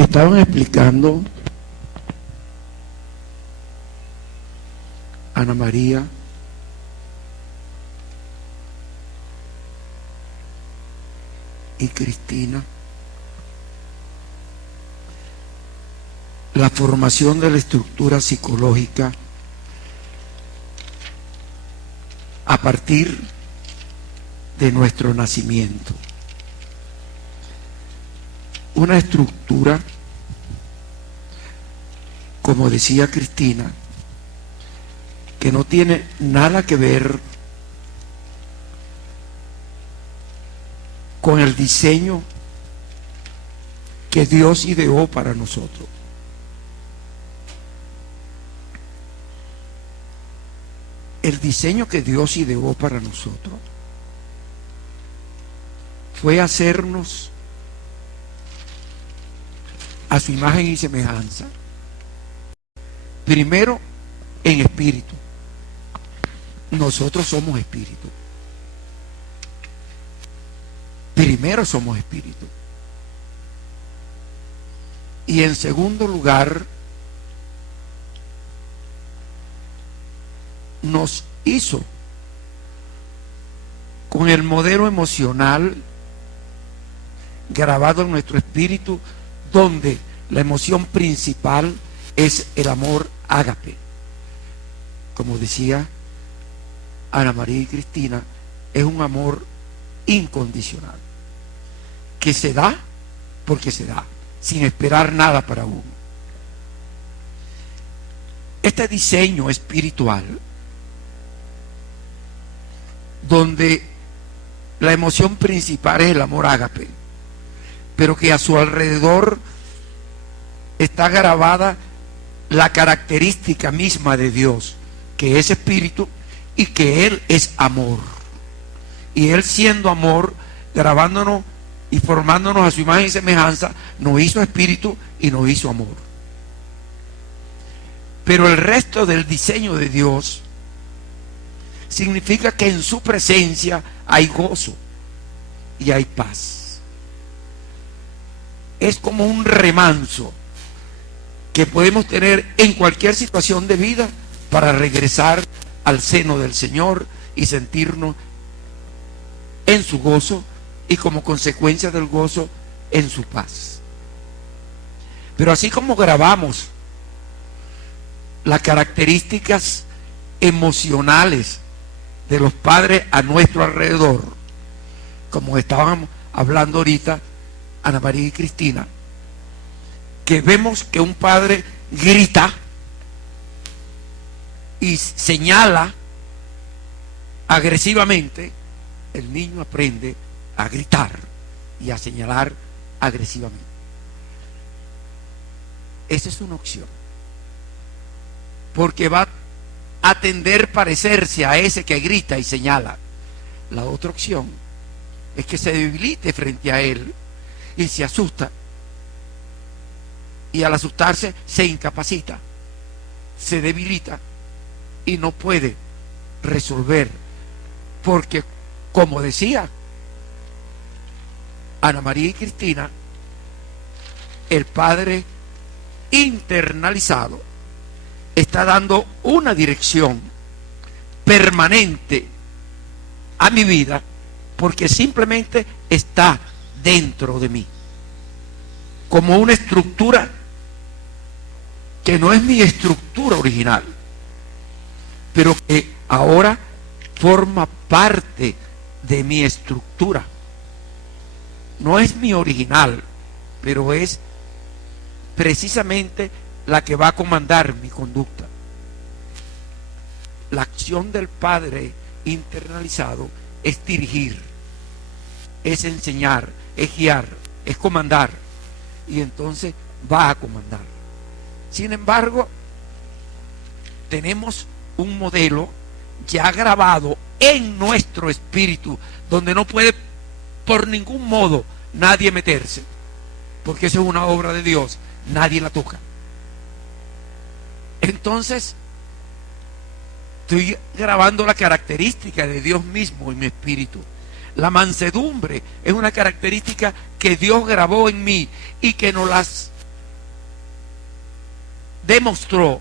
Estaban explicando Ana María y Cristina la formación de la estructura psicológica a partir de nuestro nacimiento. Una estructura, como decía Cristina, que no tiene nada que ver con el diseño que Dios ideó para nosotros. El diseño que Dios ideó para nosotros fue hacernos a su imagen y semejanza, primero en espíritu. Nosotros somos espíritu. Primero somos espíritu. Y en segundo lugar, nos hizo con el modelo emocional grabado en nuestro espíritu, donde la emoción principal es el amor ágape. Como decía Ana María y Cristina, es un amor incondicional, que se da porque se da, sin esperar nada para uno. Este diseño espiritual, donde la emoción principal es el amor ágape, pero que a su alrededor está grabada la característica misma de Dios, que es espíritu y que Él es amor. Y Él, siendo amor, grabándonos y formándonos a su imagen y semejanza, nos hizo espíritu y nos hizo amor. Pero el resto del diseño de Dios significa que en su presencia hay gozo y hay paz. Es como un remanso que podemos tener en cualquier situación de vida para regresar al seno del Señor y sentirnos en su gozo y, como consecuencia del gozo, en su paz. Pero así como grabamos las características emocionales de los padres a nuestro alrededor, como estábamos hablando ahorita Ana María y Cristina, que vemos que un padre grita y señala agresivamente, el niño aprende a gritar y a señalar agresivamente. Esa es una opción, porque va a tender a parecerse a ese que grita y señala. La otra opción es que se debilite frente a él y se asusta, y al asustarse se incapacita, se debilita y no puede resolver, porque, como decía Ana María y Cristina, el padre internalizado está dando una dirección permanente a mi vida, porque simplemente está dentro de mí, como una estructura que no es mi estructura original, pero que ahora forma parte de mi estructura. No es mi original, pero es precisamente la que va a comandar mi conducta. La acción del padre internalizado es dirigir, es enseñar, es guiar, es comandar, y entonces va a comandar. Sin embargo, tenemos un modelo ya grabado en nuestro espíritu, donde no puede por ningún modo nadie meterse, porque eso es una obra de Dios, nadie la toca. Entonces, estoy grabando la característica de Dios mismo en mi espíritu. La mansedumbre es una característica que Dios grabó en mí y que nos las demostró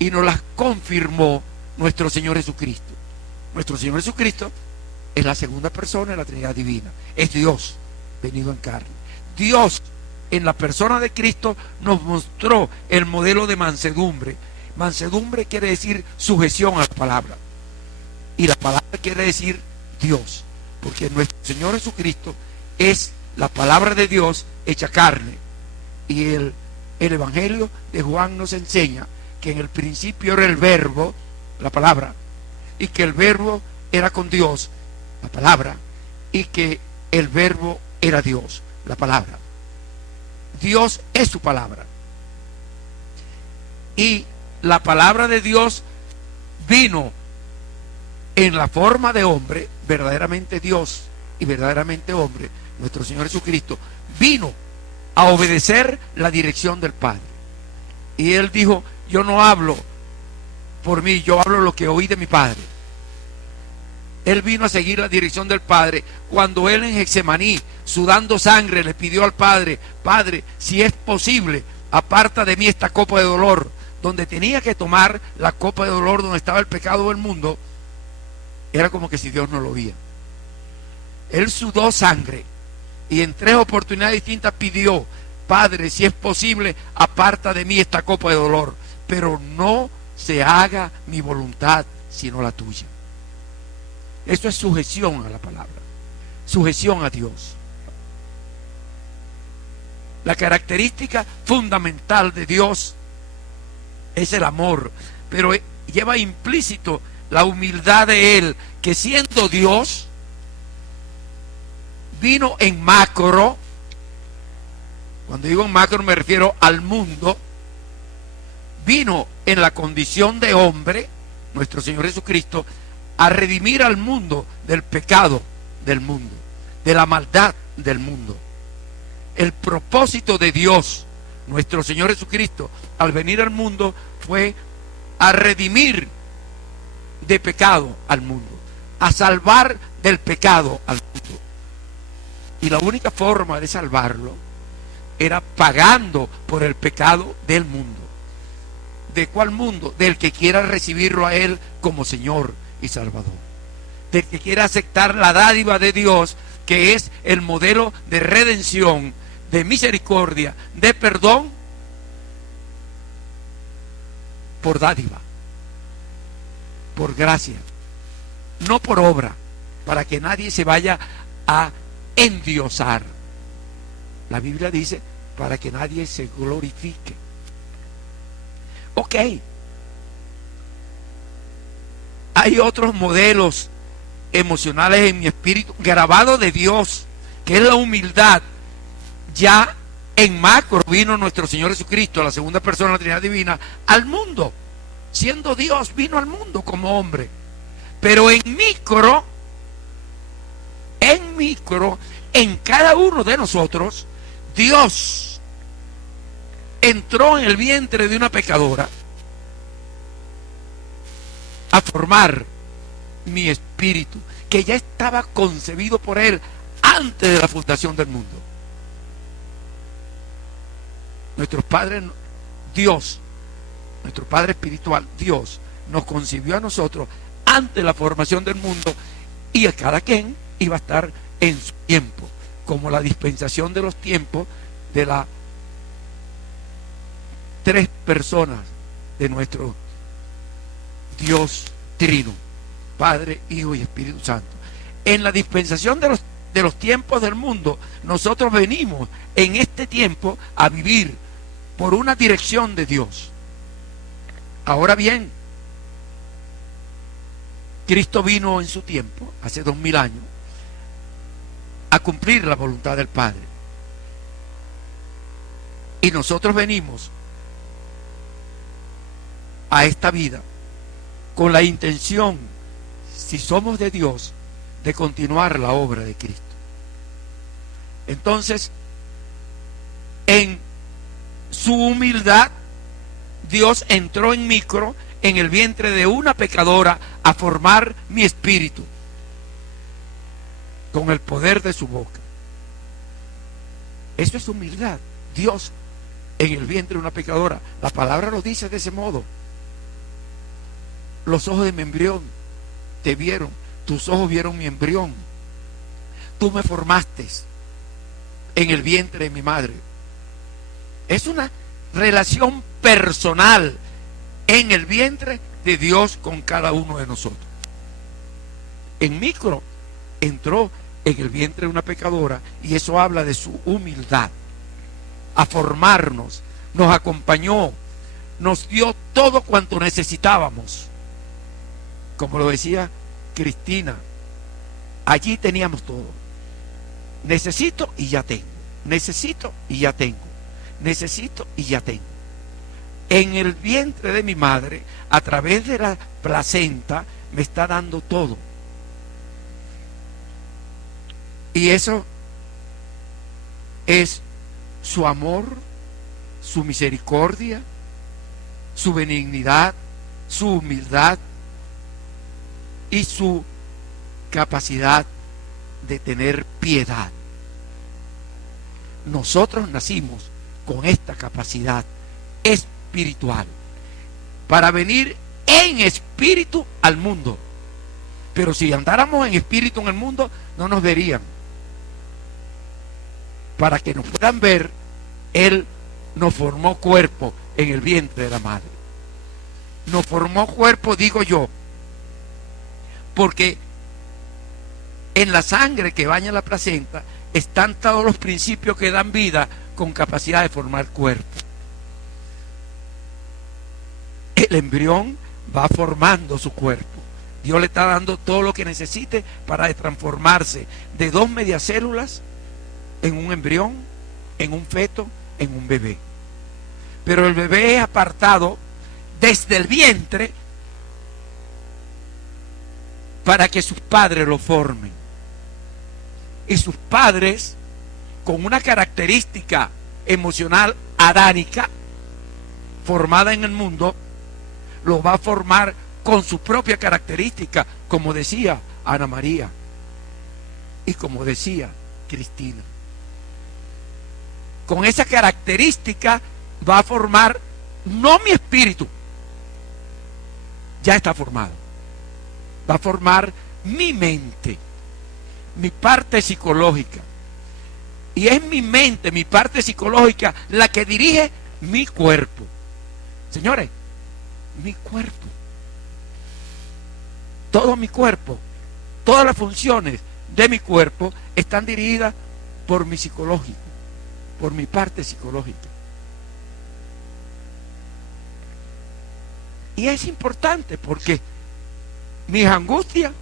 y nos las confirmó nuestro Señor Jesucristo. Nuestro Señor Jesucristo es la segunda persona de la Trinidad Divina. Es Dios venido en carne. Dios, en la persona de Cristo, nos mostró el modelo de mansedumbre. Mansedumbre quiere decir sujeción a la palabra. Y la palabra quiere decir Dios. Porque nuestro Señor Jesucristo es la palabra de Dios hecha carne. Y el Evangelio de Juan nos enseña que en el principio era el verbo, la palabra, y que el verbo era con Dios, la palabra, y que el verbo era Dios, la palabra. Dios es su palabra. Y la palabra de Dios vino en la forma de hombre, verdaderamente Dios y verdaderamente hombre. Nuestro Señor Jesucristo vino a obedecer la dirección del Padre. Y Él dijo: yo no hablo por mí, yo hablo lo que oí de mi Padre. Él vino a seguir la dirección del Padre. Cuando Él en Getsemaní, sudando sangre, le pidió al Padre: Padre, si es posible, aparta de mí esta copa de dolor. Donde tenía que tomar la copa de dolor, donde estaba el pecado del mundo, era como que si Dios no lo veía. Él sudó sangre y en 3 oportunidades distintas pidió: Padre, si es posible, aparta de mí esta copa de dolor, pero no se haga mi voluntad sino la tuya. Eso es sujeción a la palabra, sujeción a Dios. La característica fundamental de Dios es el amor, pero lleva implícito la humildad de Él, que siendo Dios, vino en macro. Cuando digo en macro me refiero al mundo. Vino en la condición de hombre, nuestro Señor Jesucristo, a redimir al mundo del pecado del mundo, de la maldad del mundo. El propósito de Dios, nuestro Señor Jesucristo, al venir al mundo, fue a redimir de pecado al mundo, a salvar del pecado al mundo. Y la única forma de salvarlo era pagando por el pecado del mundo. ¿De cuál mundo? Del que quiera recibirlo a Él como Señor y Salvador. Del que quiera aceptar la dádiva de Dios, que es el modelo de redención, de misericordia, de perdón, por dádiva, por gracia, no por obra, para que nadie se vaya a endiosar. La Biblia dice: para que nadie se glorifique. Ok, hay otros modelos emocionales en mi espíritu, grabados de Dios, que es la humildad. Ya en macro vino nuestro Señor Jesucristo, la segunda persona de la Trinidad Divina, al mundo. Siendo Dios, vino al mundo como hombre. Pero en micro, en cada uno de nosotros, Dios entró en el vientre de una pecadora a formar mi espíritu, que ya estaba concebido por Él antes de la fundación del mundo. Nuestro Padre, Dios, nuestro Padre espiritual, Dios, nos concibió a nosotros antes de la formación del mundo, y a cada quien iba a estar en su tiempo, como la dispensación de los tiempos de las 3 personas de nuestro Dios Trino, Padre, Hijo y Espíritu Santo. En la dispensación de los tiempos del mundo, nosotros venimos en este tiempo a vivir por una dirección de Dios. Ahora bien, Cristo vino en su tiempo, hace 2000 años, a cumplir la voluntad del Padre. Y nosotros venimos a esta vida con la intención, si somos de Dios, de continuar la obra de Cristo. Entonces, en su humildad, Dios entró en micro, en el vientre de una pecadora, a formar mi espíritu con el poder de su boca. Eso es humildad. Dios en el vientre de una pecadora. La palabra lo dice de ese modo. Los ojos de mi embrión te vieron, tus ojos vieron mi embrión. Tú me formaste en el vientre de mi madre. Es una relación personal en el vientre de Dios con cada uno de nosotros. En micro entró en el vientre de una pecadora, y eso habla de su humildad a formarnos, nos acompañó, nos dio todo cuanto necesitábamos. Como lo decía Cristina, allí teníamos todo. Necesito y ya tengo, necesito y ya tengo, necesito y ya tengo. En el vientre de mi madre, a través de la placenta, me está dando todo. Y eso es su amor, su misericordia, su benignidad, su humildad y su capacidad de tener piedad. Nosotros nacimos con esta capacidad espiritual para venir en espíritu al mundo. Pero si andáramos en espíritu en el mundo, no nos verían. Para que nos puedan ver, Él nos formó cuerpo en el vientre de la madre. Nos formó cuerpo, digo yo, porque en la sangre que baña la placenta están todos los principios que dan vida con capacidad de formar cuerpo. El embrión va formando su cuerpo. Dios le está dando todo lo que necesite para transformarse de 2 mediacélulas en un embrión, en un feto, en un bebé. Pero el bebé es apartado desde el vientre para que sus padres lo formen. Y sus padres, con una característica emocional adánica formada en el mundo, lo va a formar con su propia característica, como decía Ana María y como decía Cristina. Con esa característica va a formar no mi espíritu, ya está formado, va a formar mi mente, mi parte psicológica. Y es mi mente, mi parte psicológica, la que dirige mi cuerpo. Señores, mi cuerpo, todo mi cuerpo, todas las funciones de mi cuerpo están dirigidas por mi psicológico, por mi parte psicológica. Y es importante porque mis angustias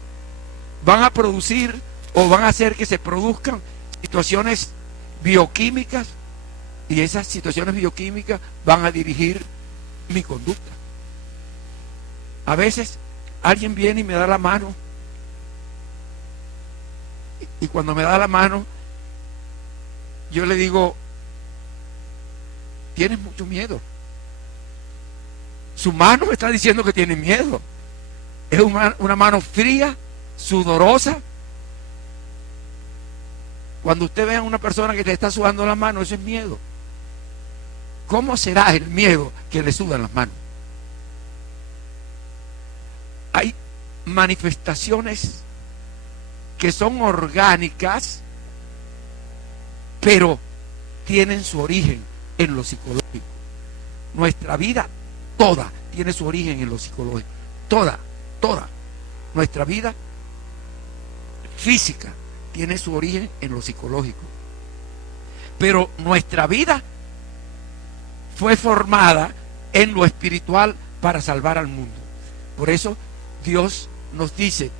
van a producir o van a hacer que se produzcan situaciones bioquímicas, y esas situaciones bioquímicas van a dirigir mi conducta. A veces alguien viene y me da la mano, y cuando me da la mano yo le digo: tienes mucho miedo. Su mano me está diciendo que tiene miedo. Es una mano fría, sudorosa. Cuando usted ve a una persona que le está sudando las manos, eso es miedo. ¿Cómo será el miedo que le sudan las manos? Hay manifestaciones que son orgánicas, pero tienen su origen en lo psicológico. Nuestra vida toda tiene su origen en lo psicológico. Toda. Nuestra vida física tiene su origen en lo psicológico. Pero nuestra vida fue formada en lo espiritual para salvar al mundo. Por eso Dios nos dice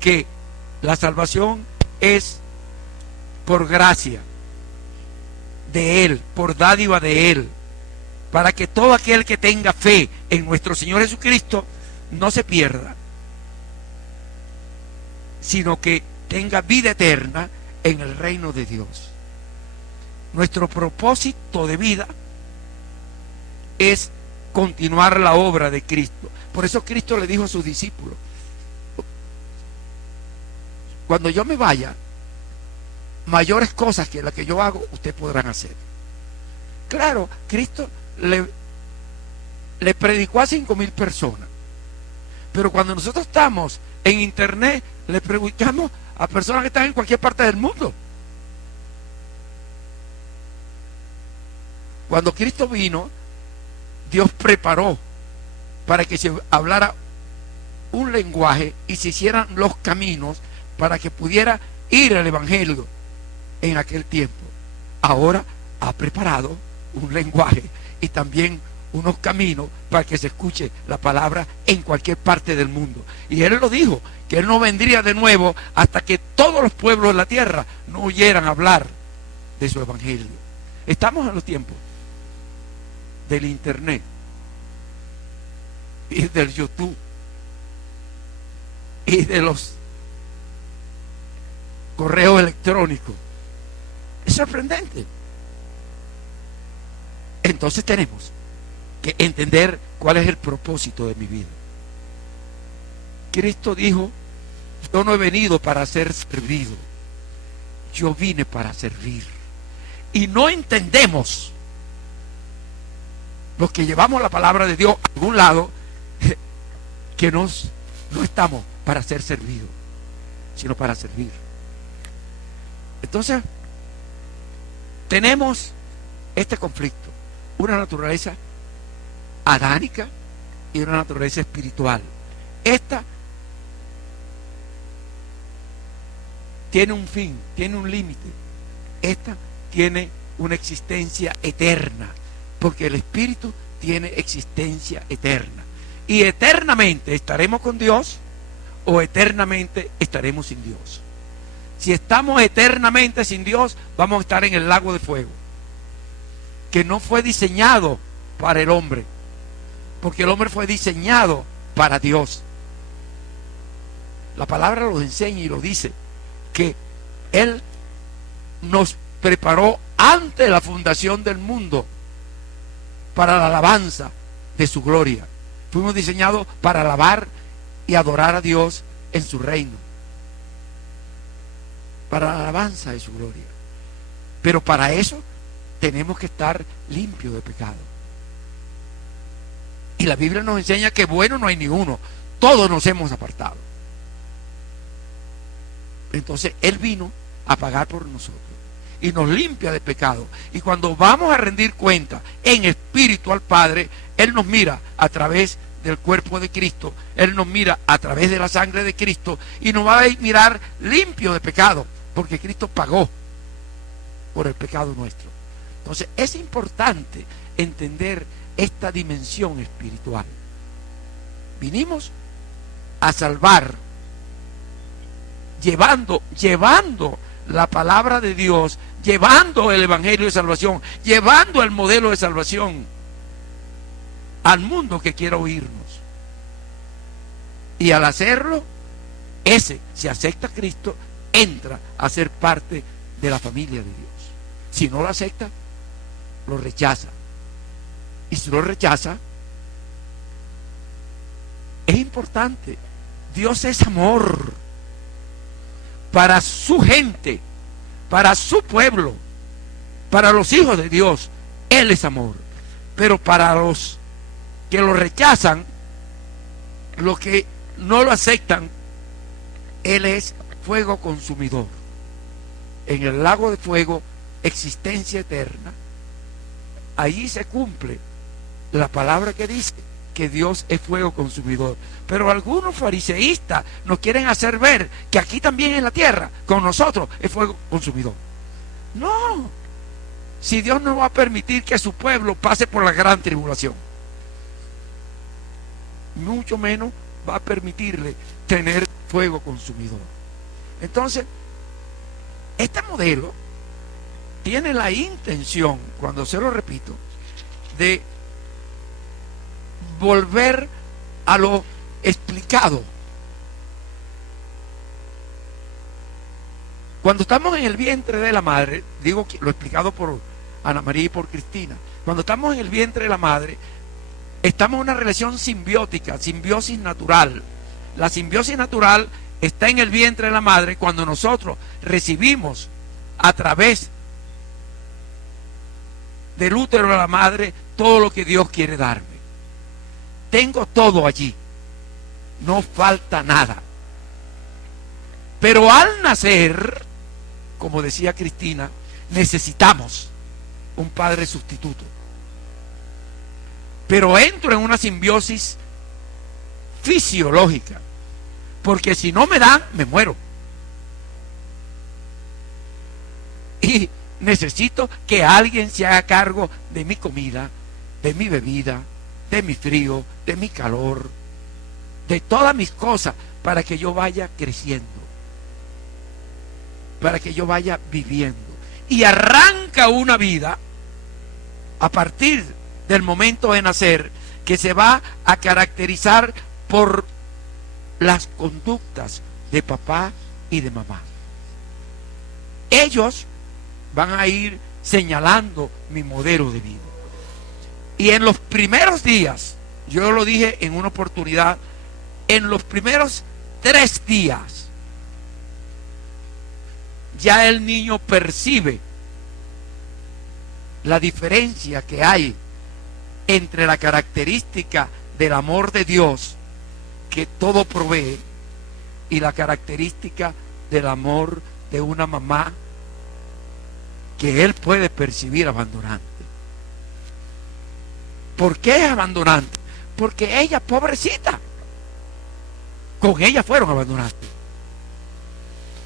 que la salvación es por gracia de Él, por dádiva de Él, para que todo aquel que tenga fe en nuestro Señor Jesucristo no se pierda, sino que tenga vida eterna en el reino de Dios. Nuestro propósito de vida es continuar la obra de Cristo. Por eso Cristo le dijo a sus discípulos: cuando yo me vaya, mayores cosas que las que yo hago, ustedes podrán hacer. Claro, Cristo le predicó a 5.000 personas, pero cuando nosotros estamos en internet, le predicamos a personas que están en cualquier parte del mundo. Cuando Cristo vino, Dios preparó para que se hablara un lenguaje y se hicieran los caminos para que pudiera ir el evangelio en aquel tiempo. Ahora ha preparado un lenguaje y también unos caminos para que se escuche la palabra en cualquier parte del mundo. Y Él lo dijo, que Él no vendría de nuevo hasta que todos los pueblos de la tierra no oyeran hablar de su evangelio. Estamos en los tiempos del internet y del YouTube y de los correos electrónicos. Es sorprendente. Entonces tenemos que entender cuál es el propósito de mi vida. Cristo dijo: yo no he venido para ser servido, yo vine para servir. Y no entendemos, los que llevamos la palabra de Dios a algún lado, que no estamos para ser servidos, sino para servir. Entonces tenemos este conflicto, una naturaleza adánica y una naturaleza espiritual. Esta tiene un fin, tiene un límite. Esta tiene una existencia eterna, porque el espíritu tiene existencia eterna. Y eternamente estaremos con Dios o eternamente estaremos sin Dios. Si estamos eternamente sin Dios, vamos a estar en el lago de fuego, que no fue diseñado para el hombre, porque el hombre fue diseñado para Dios. La palabra lo enseña y lo dice, que Él nos preparó antes de la fundación del mundo para la alabanza de su gloria. Fuimos diseñados para alabar y adorar a Dios en su reino, para la alabanza de su gloria. Pero para eso tenemos que estar limpios de pecado. Y la Biblia nos enseña que bueno no hay ninguno, todos nos hemos apartado. Entonces Él vino a pagar por nosotros y nos limpia de pecado. Y cuando vamos a rendir cuenta en espíritu al Padre, Él nos mira a través del cuerpo de Cristo, Él nos mira a través de la sangre de Cristo y nos va a mirar limpio de pecado, porque Cristo pagó por el pecado nuestro. Entonces es importante entender esta dimensión espiritual. Vinimos a salvar, llevando la palabra de Dios, llevando el evangelio de salvación, llevando el modelo de salvación al mundo que quiera oírnos. Y al hacerlo, ese, si acepta a Cristo, entra a ser parte de la familia de Dios. Si no lo acepta, lo rechaza. Y si lo rechaza, es importante. Dios es amor para su gente, para su pueblo, para los hijos de Dios. Él es amor. Pero para los que lo rechazan, los que no lo aceptan, Él es fuego consumidor. En el lago de fuego, existencia eterna. Allí se cumple la palabra que dice que Dios es fuego consumidor. Pero algunos fariseístas nos quieren hacer ver que aquí también en la tierra, con nosotros, es fuego consumidor. No. Si Dios no va a permitir que su pueblo pase por la gran tribulación, mucho menos va a permitirle tener fuego consumidor. Entonces, este modelo tiene la intención, cuando se lo repito, de volver a lo explicado. Cuando estamos en el vientre de la madre, digo lo explicado por Ana María y por Cristina, cuando estamos en el vientre de la madre, estamos en una relación simbiótica, simbiosis natural. La simbiosis natural está en el vientre de la madre cuando nosotros recibimos a través del útero de la madre todo lo que Dios quiere darme. Tengo todo allí, no falta nada. Pero al nacer, como decía Cristina, necesitamos un padre sustituto. Pero entro en una simbiosis fisiológica, porque si no me dan, me muero. Y necesito que alguien se haga cargo de mi comida, de mi bebida, de mi frío, de mi calor, de todas mis cosas, para que yo vaya creciendo, para que yo vaya viviendo. Y arranca una vida a partir del momento de nacer que se va a caracterizar por las conductas de papá y de mamá. Ellos van a ir señalando mi modelo de vida. Y en los primeros días, yo lo dije en una oportunidad, en los primeros 3 días, ya el niño percibe la diferencia que hay entre la característica del amor de Dios, que todo provee, y la característica del amor de una mamá que él puede percibir abandonante. ¿Por qué es abandonante? Porque ella, pobrecita, con ella fueron abandonantes.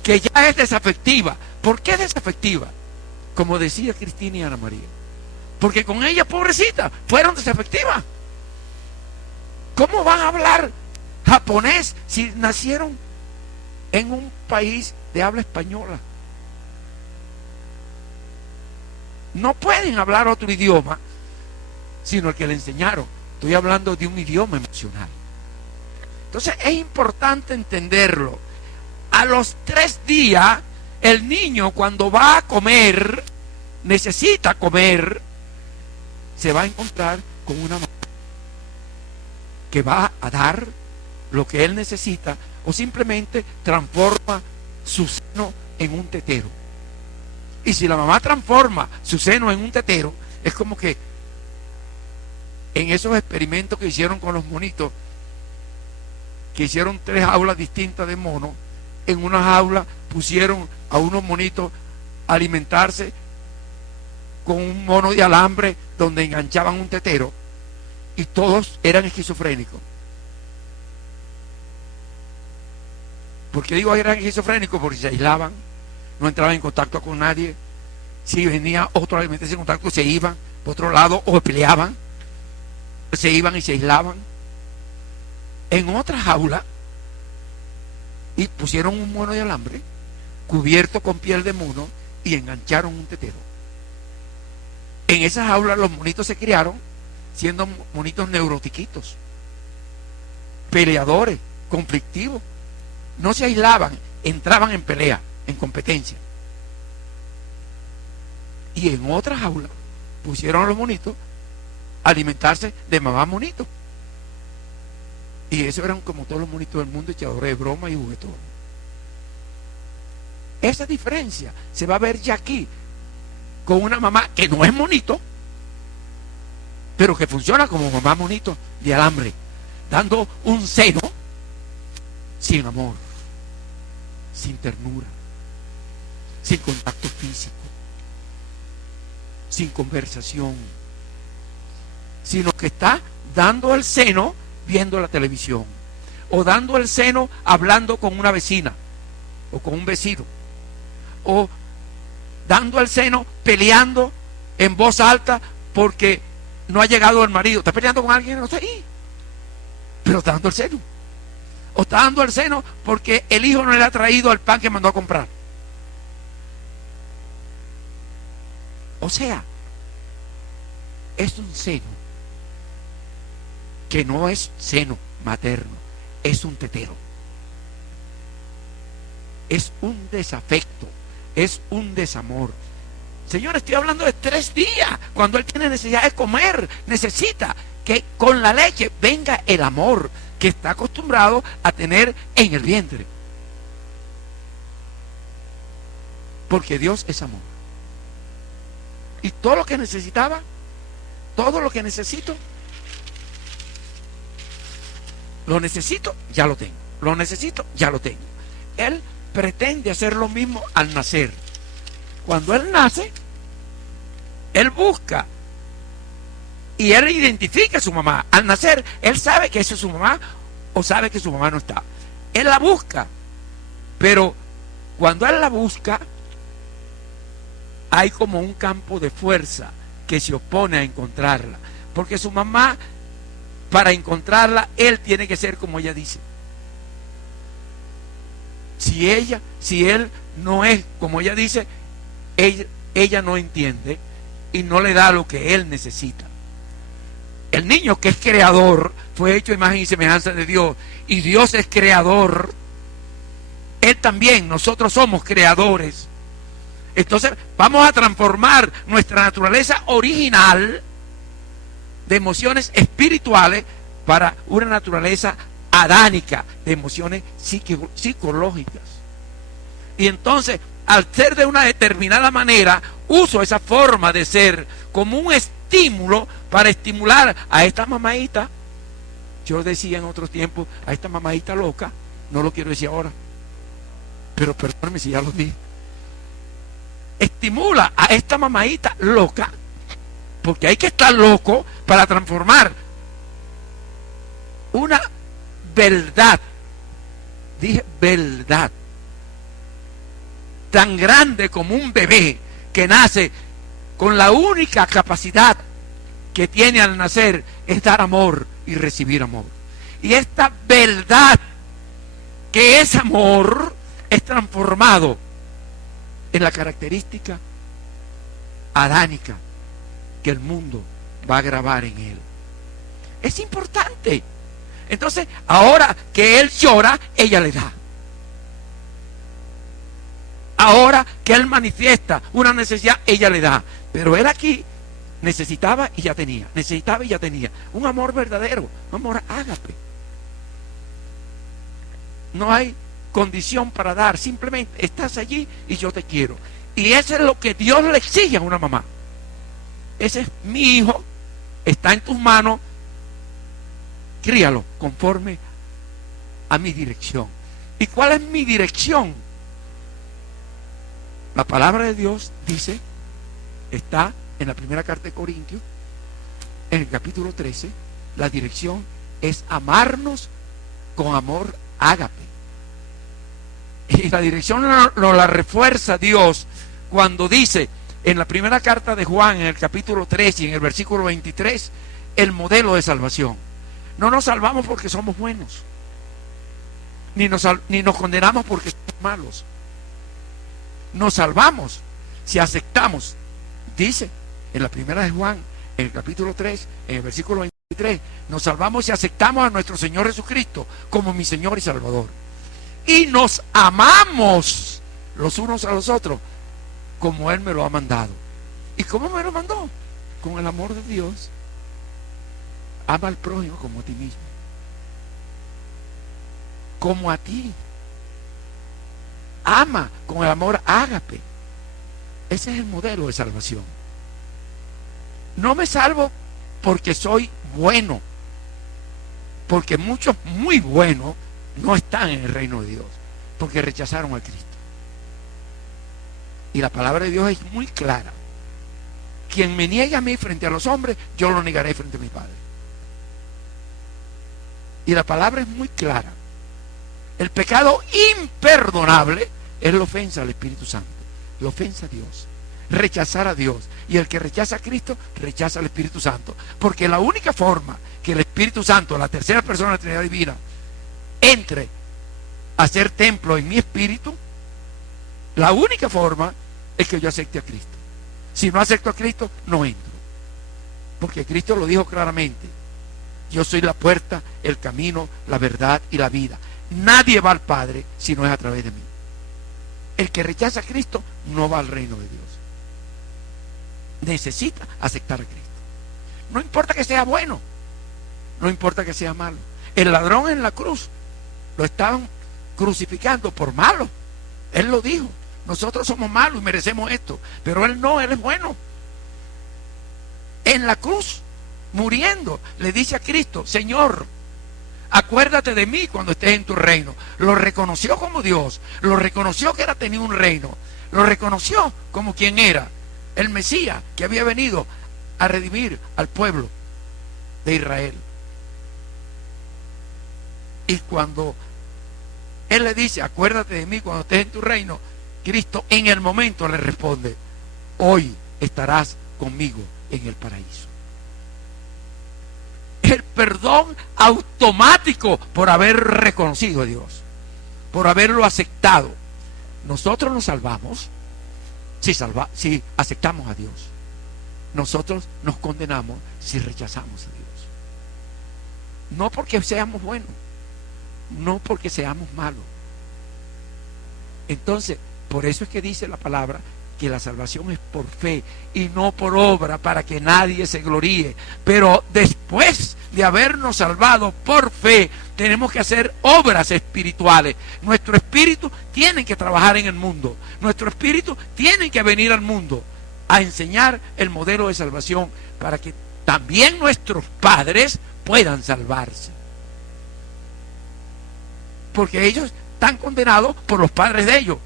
Que ya es desafectiva. ¿Por qué desafectiva? Como decía Cristina y Ana María, porque con ella, pobrecita, fueron desafectivas. ¿Cómo van a hablar japonés si nacieron en un país de habla española? No pueden hablar otro idioma sino el que le enseñaron. Estoy hablando de un idioma emocional. Entonces es importante entenderlo. A los 3 días, el niño, cuando va a comer, necesita comer, se va a encontrar con una mamá que va a dar lo que él necesita, o simplemente transforma su seno en un tetero. Y si la mamá transforma su seno en un tetero, es como que en esos experimentos que hicieron con los monitos, que hicieron 3 jaulas distintas de monos, en una jaula pusieron a unos monitos a alimentarse con un mono de alambre donde enganchaban un tetero, y todos eran esquizofrénicos. ¿Por qué digo que eran esquizofrénicos? Porque se aislaban, no entraban en contacto con nadie. Si venía otro a meterse en contacto, se iban por otro lado o peleaban, se iban y se aislaban. En otra jaula, y pusieron un mono de alambre cubierto con piel de mono y engancharon un tetero. En esa jaula los monitos se criaron siendo monitos neurotiquitos, peleadores, conflictivos. No se aislaban, entraban en pelea, en competencia. Y en otra jaula pusieron a los monitos a alimentarse de mamá monito. Y esos eran como todos los monitos del mundo, echadores de broma y juguetones. Esa diferencia se va a ver ya aquí, con una mamá que no es monito, pero que funciona como mamá monito de alambre, dando un seno sin amor, sin ternura, sin contacto físico, sin conversación, sino que está dando el seno viendo la televisión, o dando el seno hablando con una vecina o con un vecino, o dando el seno peleando en voz alta porque no ha llegado el marido. Está peleando con alguien, no está ahí, pero está dando el seno. O está dando el seno porque el hijo no le ha traído el pan que mandó a comprar. O sea, es un seno que no es seno materno, es un tetero. Es un desafecto, es un desamor. Señor, estoy hablando de 3 días, cuando él tiene necesidad de comer, necesita que con la leche venga el amor que está acostumbrado a tener en el vientre. Porque Dios es amor. Y todo lo que necesitaba, todo lo que necesito, lo necesito, ya lo tengo. Lo necesito, ya lo tengo. Él pretende hacer lo mismo al nacer. Cuando él nace, él busca y él identifica a su mamá. Al nacer, él sabe que esa es su mamá o sabe que su mamá no está. Él la busca, pero cuando él la busca, hay como un campo de fuerza que se opone a encontrarla. Porque su mamá, para encontrarla, él tiene que ser como ella dice. Si él no es como ella dice, ella no entiende y no le da lo que él necesita. El niño, que es creador, fue hecho a imagen y semejanza de Dios, y Dios es creador. Él también, nosotros somos creadores. Entonces vamos a transformar nuestra naturaleza original de emociones espirituales para una naturaleza adánica de emociones psicológicas. Y entonces, al ser de una determinada manera, uso esa forma de ser como un estímulo para estimular a esta mamadita. Yo decía en otros tiempos, a esta mamadita loca, no lo quiero decir ahora, pero perdóneme si ya lo dije. Estimula a esta mamadita loca, porque hay que estar loco para transformar una verdad, dije verdad, tan grande como un bebé que nace con la única capacidad que tiene al nacer es dar amor y recibir amor. Y esta verdad, que es amor, es transformado en la característica adánica que el mundo va a grabar en él. Es importante. Entonces, ahora que él llora, ella le da. Ahora que él manifiesta una necesidad, ella le da. Pero él aquí necesitaba y ya tenía. Necesitaba y ya tenía. Un amor verdadero, un amor ágape. No hay condición para dar. Simplemente estás allí y yo te quiero. Y eso es lo que Dios le exige a una mamá. Ese es mi hijo, está en tus manos. Críalo conforme a mi dirección. ¿Y cuál es mi dirección? La palabra de Dios dice, está en la primera carta de Corintios, en el capítulo 13, la dirección es amarnos con amor ágape. Y la dirección nos la refuerza Dios cuando dice en la primera carta de Juan, en el capítulo 13 y en el versículo 23, el modelo de salvación. No nos salvamos porque somos buenos, ni nos condenamos porque somos malos. Nos salvamos si aceptamos, dice en la primera de Juan, en el capítulo 3, en el versículo 23, nos salvamos si aceptamos a nuestro Señor Jesucristo como mi Señor y Salvador. Y nos amamos los unos a los otros como Él me lo ha mandado. ¿Y cómo me lo mandó? Con el amor de Dios. Ama al prójimo como a ti mismo. Como a ti. Ama con el amor ágape. Ese es el modelo de salvación. No me salvo porque soy bueno, porque muchos muy buenos no están en el reino de Dios, porque rechazaron a Cristo. Y la palabra de Dios es muy clara. Quien me niegue a mí frente a los hombres, yo lo negaré frente a mi Padre. Y la palabra es muy clara. El pecado imperdonable es la ofensa al Espíritu Santo, la ofensa a Dios, rechazar a Dios. Y el que rechaza a Cristo, rechaza al Espíritu Santo. Porque la única forma que el Espíritu Santo, la tercera persona de la Trinidad Divina, entre a ser templo en mi espíritu, la única forma es que yo acepte a Cristo. Si no acepto a Cristo, no entro. Porque Cristo lo dijo claramente: yo soy la puerta, el camino, la verdad y la vida. Nadie va al Padre si no es a través de mí. El que rechaza a Cristo no va al reino de Dios. Necesita aceptar a Cristo. No importa que sea bueno, no importa que sea malo. El ladrón en la cruz lo estaban crucificando por malo. Él lo dijo: nosotros somos malos y merecemos esto. Pero él no, él es bueno. en la cruz, muriendo, le dice a Cristo: Señor, acuérdate de mí cuando estés en tu reino. Lo reconoció como Dios, lo reconoció que tenía un reino, lo reconoció como quien era, el Mesías que había venido a redimir al pueblo de Israel. Y cuando Él le dice: acuérdate de mí cuando estés en tu reino, Cristo en el momento le responde: hoy estarás conmigo en el paraíso. El perdón automático por haber reconocido a Dios, por haberlo aceptado. Nosotros nos salvamos si aceptamos a Dios. Nosotros nos condenamos si rechazamos a Dios. No porque seamos buenos, no porque seamos malos. Entonces, por eso es que dice la palabra que la salvación es por fe y no por obra, para que nadie se gloríe. Pero después de habernos salvado por fe, tenemos que hacer obras espirituales. Nuestro espíritu tiene que trabajar en el mundo. Nuestro espíritu tiene que venir al mundo a enseñar el modelo de salvación, para que también nuestros padres puedan salvarse. Porque ellos están condenados por los padres de ellos.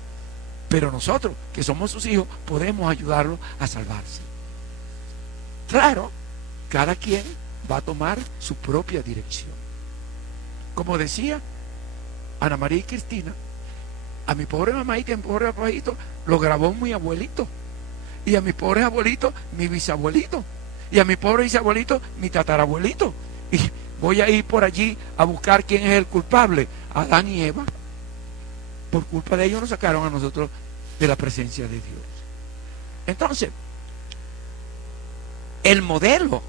Pero nosotros, que somos sus hijos, podemos ayudarlos a salvarse. Claro, cada quien va a tomar su propia dirección. Como decía Ana María y Cristina, a mi pobre mamáita y a mi pobre papáito lo grabó mi abuelito. Y a mis pobres abuelitos, mi bisabuelito. Y a mi pobre bisabuelito, mi tatarabuelito. Y voy a ir por allí a buscar quién es el culpable: Adán y Eva. Por culpa de ellos nos sacaron a nosotros de la presencia de Dios. Entonces, el modelo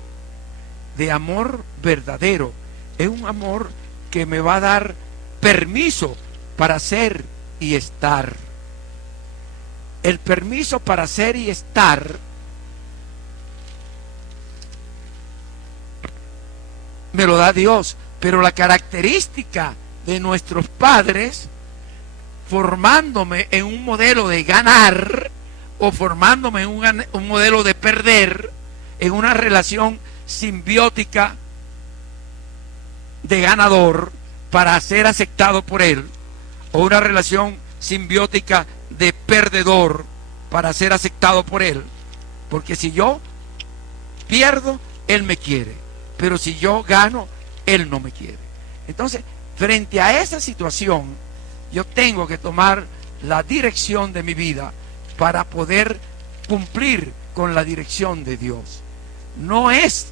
de amor verdadero es un amor que me va a dar permiso para ser y estar. El permiso para ser y estar me lo da Dios, pero la característica de nuestros padres, formándome en un modelo de ganar o formándome en un modelo de perder, en una relación simbiótica de ganador para ser aceptado por él, o una relación simbiótica de perdedor para ser aceptado por él. Porque si yo pierdo, él me quiere, pero si yo gano, él no me quiere. Entonces, frente a esa situación, yo tengo que tomar la dirección de mi vida para poder cumplir con la dirección de Dios. No es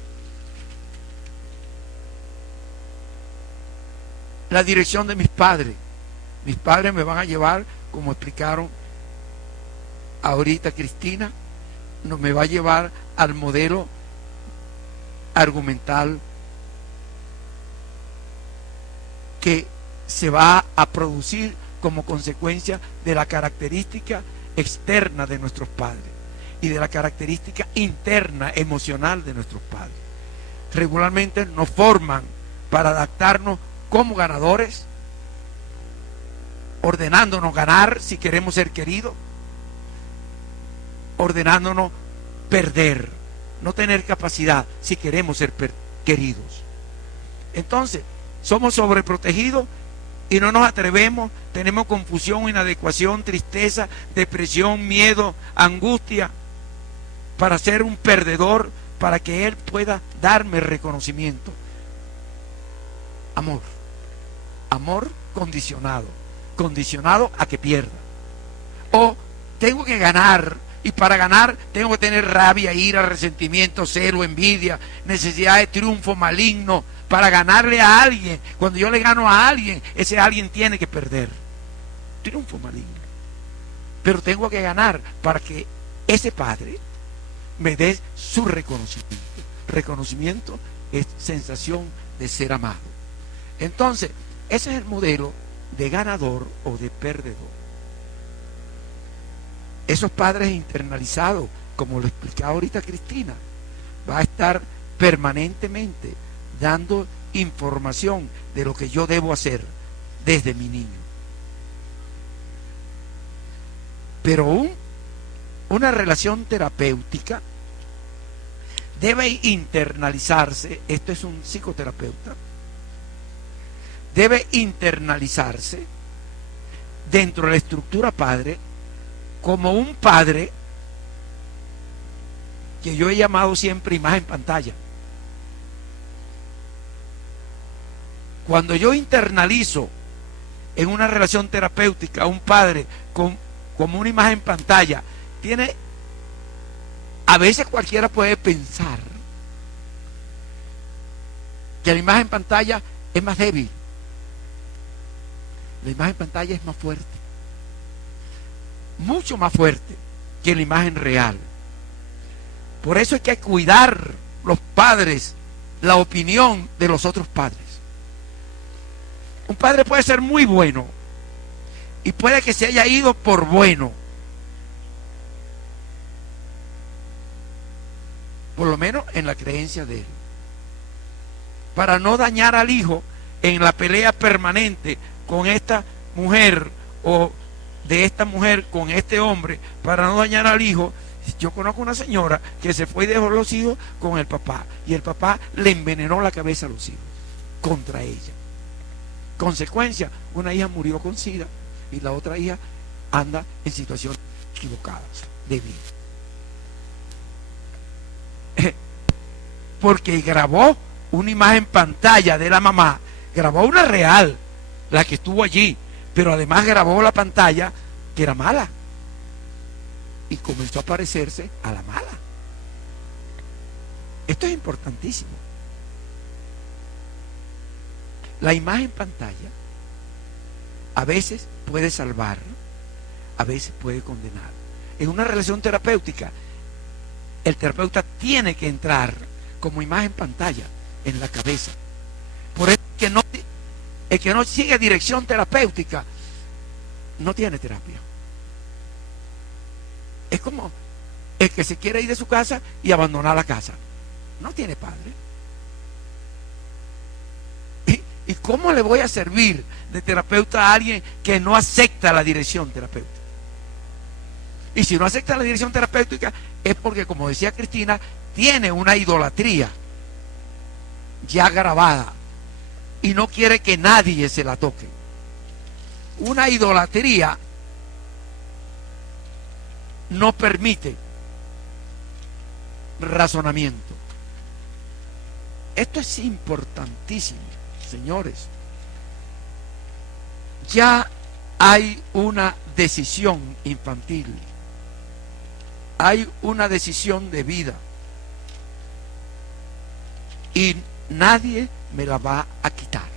la dirección de mis padres. Mis padres me van a llevar, como explicaron ahorita Cristina, no me va a llevar al modelo argumental que se va a producir como consecuencia de la característica externa de nuestros padres y de la característica interna emocional de nuestros padres. Regularmente nos forman para adaptarnos como ganadores, ordenándonos ganar si queremos ser queridos, ordenándonos perder, no tener capacidad si queremos ser queridos. Entonces, somos sobreprotegidos y no nos atrevemos, tenemos confusión, inadecuación, tristeza, depresión, miedo, angustia, para ser un perdedor, para que Él pueda darme reconocimiento. Amor condicionado a que pierda. O tengo que ganar, y para ganar tengo que tener rabia, ira, resentimiento, celo, envidia, necesidad de triunfo maligno para ganarle a alguien. Cuando yo le gano a alguien, ese alguien tiene que perder. Triunfo maligno. Pero tengo que ganar para que ese padre me dé su reconocimiento. Reconocimiento es sensación de ser amado. Entonces, ese es el modelo de ganador o de perdedor. Esos padres internalizados, como lo explicaba ahorita Cristina, va a estar permanentemente dando información de lo que yo debo hacer desde mi niño. Pero una relación terapéutica debe internalizarse, esto es un psicoterapeuta, debe internalizarse dentro de la estructura padre como un padre que yo he llamado siempre imagen pantalla. Cuando yo internalizo en una relación terapéutica a un padre como una imagen pantalla, a veces cualquiera puede pensar que la imagen pantalla es más débil. La imagen pantalla es más fuerte, mucho más fuerte que la imagen real. Por eso hay que cuidar los padres la opinión de los otros padres. Un padre puede ser muy bueno y puede que se haya ido por bueno, por lo menos en la creencia de él, para no dañar al hijo en la pelea permanente con esta mujer o de esta mujer con este hombre, para no dañar al hijo. Yo conozco una señora que se fue y dejó los hijos con el papá, y el papá le envenenó la cabeza a los hijos contra ella. Consecuencia, una hija murió con SIDA y la otra hija anda en situaciones equivocadas de vida. Porque grabó una imagen pantalla de la mamá, grabó una real, la que estuvo allí, pero además grabó la pantalla que era mala y comenzó a parecerse a la mala. Esto es importantísimo. La imagen pantalla a veces puede salvar, a veces puede condenar. En una relación terapéutica, el terapeuta tiene que entrar como imagen pantalla en la cabeza. Por eso el que no sigue dirección terapéutica no tiene terapia. Es como el que se quiere ir de su casa y abandonar la casa. No tiene padre. ¿Y cómo le voy a servir de terapeuta a alguien que no acepta la dirección terapéutica? Y si no acepta la dirección terapéutica es porque, como decía Cristina, tiene una idolatría ya grabada y no quiere que nadie se la toque. Una idolatría no permite razonamiento. Esto es importantísimo, señores. Ya hay una decisión infantil, hay una decisión de vida y nadie me la va a quitar.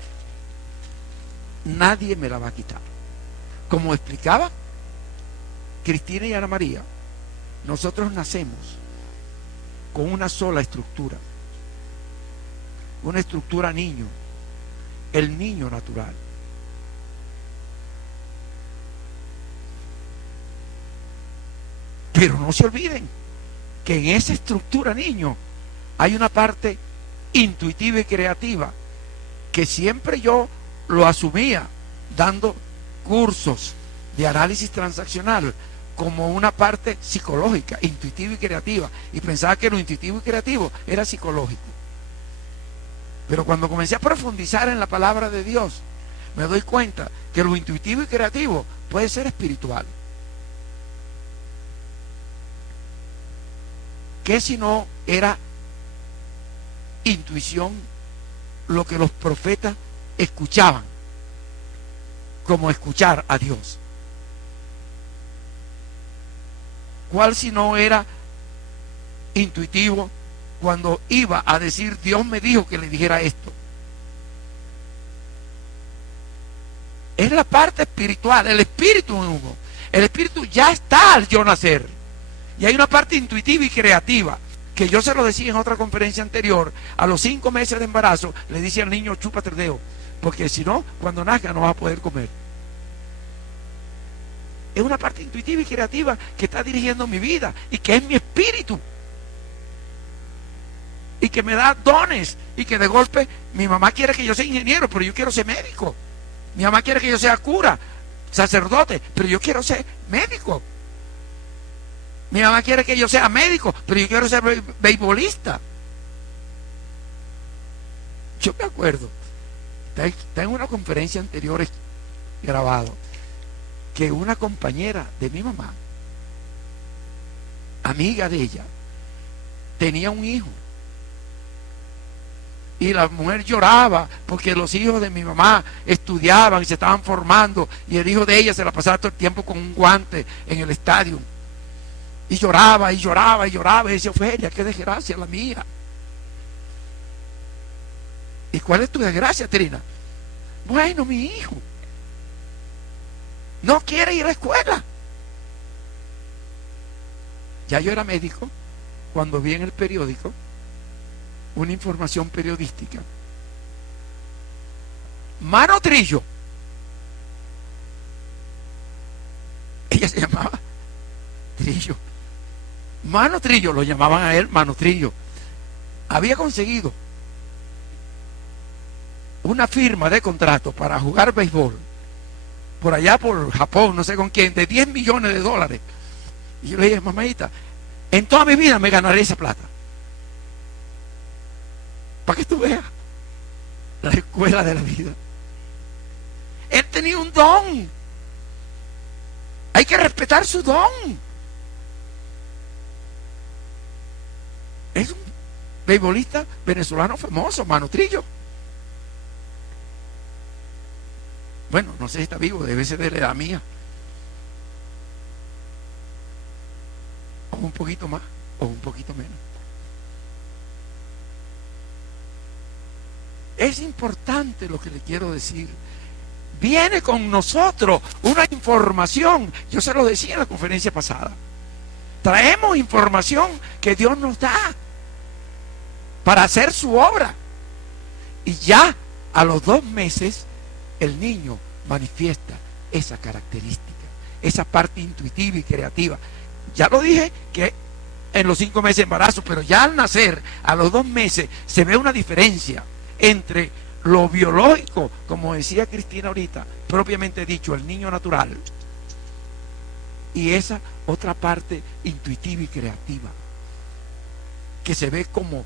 Nadie me la va a quitar. Como explicaba Cristina y Ana María, nosotros nacemos con una sola estructura, una estructura niño, el niño natural. Pero no se olviden que en esa estructura niño hay una parte intuitiva y creativa que siempre yo lo asumía dando cursos de análisis transaccional como una parte psicológica, intuitiva y creativa, y pensaba que lo intuitivo y creativo era psicológico. Pero cuando comencé a profundizar en la palabra de Dios, me doy cuenta que lo intuitivo y creativo puede ser espiritual. ¿Qué si no era intuición lo que los profetas escuchaban, como escuchar a Dios? ¿Cuál si no era intuitivo cuando iba a decir, Dios me dijo que le dijera esto? Es la parte espiritual, el espíritu mismo. El espíritu ya está al yo nacer. Y hay una parte intuitiva y creativa, que yo se lo decía en otra conferencia anterior. A los 5 meses de embarazo le dice al niño, chúpate el dedo, porque si no, cuando nazca no vas a poder comer. Es una parte intuitiva y creativa que está dirigiendo mi vida y que es mi espíritu y que me da dones, y que de golpe mi mamá quiere que yo sea ingeniero, pero yo quiero ser médico. Mi mamá quiere que yo sea cura, sacerdote, pero yo quiero ser médico. Mi mamá quiere que yo sea médico, pero yo quiero ser beisbolista. Yo me acuerdo, está en una conferencia anterior grabado, que una compañera de mi mamá, amiga de ella, tenía un hijo. Y la mujer lloraba porque los hijos de mi mamá estudiaban y se estaban formando, y el hijo de ella se la pasaba todo el tiempo con un guante en el estadio. Y lloraba y lloraba y lloraba. Y decía: Ofelia, qué desgracia la mía. ¿Y cuál es tu desgracia, Trina? Bueno, mi hijo no quiere ir a la escuela. Ya yo era médico cuando vi en el periódico una información periodística. Mano Trillo, ella se llamaba Trillo, Mano Trillo, lo llamaban a él Mano Trillo, había conseguido una firma de contrato para jugar béisbol por allá por Japón, no sé con quién, de $10 millones. Y yo le dije: mamadita, en toda mi vida me ganaré esa plata. Para que tú veas la escuela de la vida. Él tenía un don. Hay que respetar su don. Es un beisbolista venezolano famoso, Mano Trillo. Bueno, no sé si está vivo, debe ser de la edad mía. O un poquito más, o un poquito menos. Es importante lo que le quiero decir. Viene con nosotros una información. Yo se lo decía en la conferencia pasada. Traemos información que Dios nos da para hacer su obra. Y ya a los 2 meses el niño manifiesta esa característica, esa parte intuitiva y creativa. Ya lo dije que en los 5 meses de embarazo, pero ya al nacer, a los 2 meses, se ve una diferencia entre lo biológico, como decía Cristina ahorita, propiamente dicho, el niño natural, y esa otra parte intuitiva y creativa, que se ve como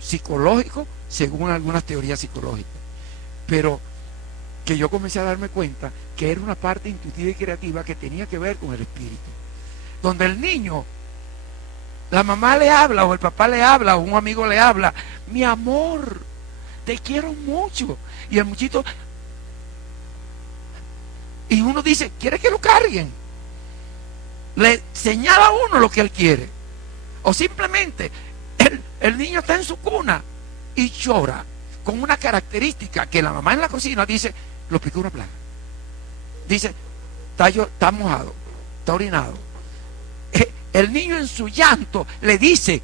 psicológico, según algunas teorías psicológicas, pero que yo comencé a darme cuenta que era una parte intuitiva y creativa que tenía que ver con el espíritu, donde el niño, la mamá le habla o el papá le habla o un amigo le habla: mi amor, te quiero mucho. Y el muchito, y uno dice: ¿quiere que lo carguen? Le señala a uno lo que él quiere. O simplemente el niño está en su cuna y llora con una característica que la mamá en la cocina dice: lo picó una plaga. Dice: está mojado, está orinado. El niño en su llanto le dice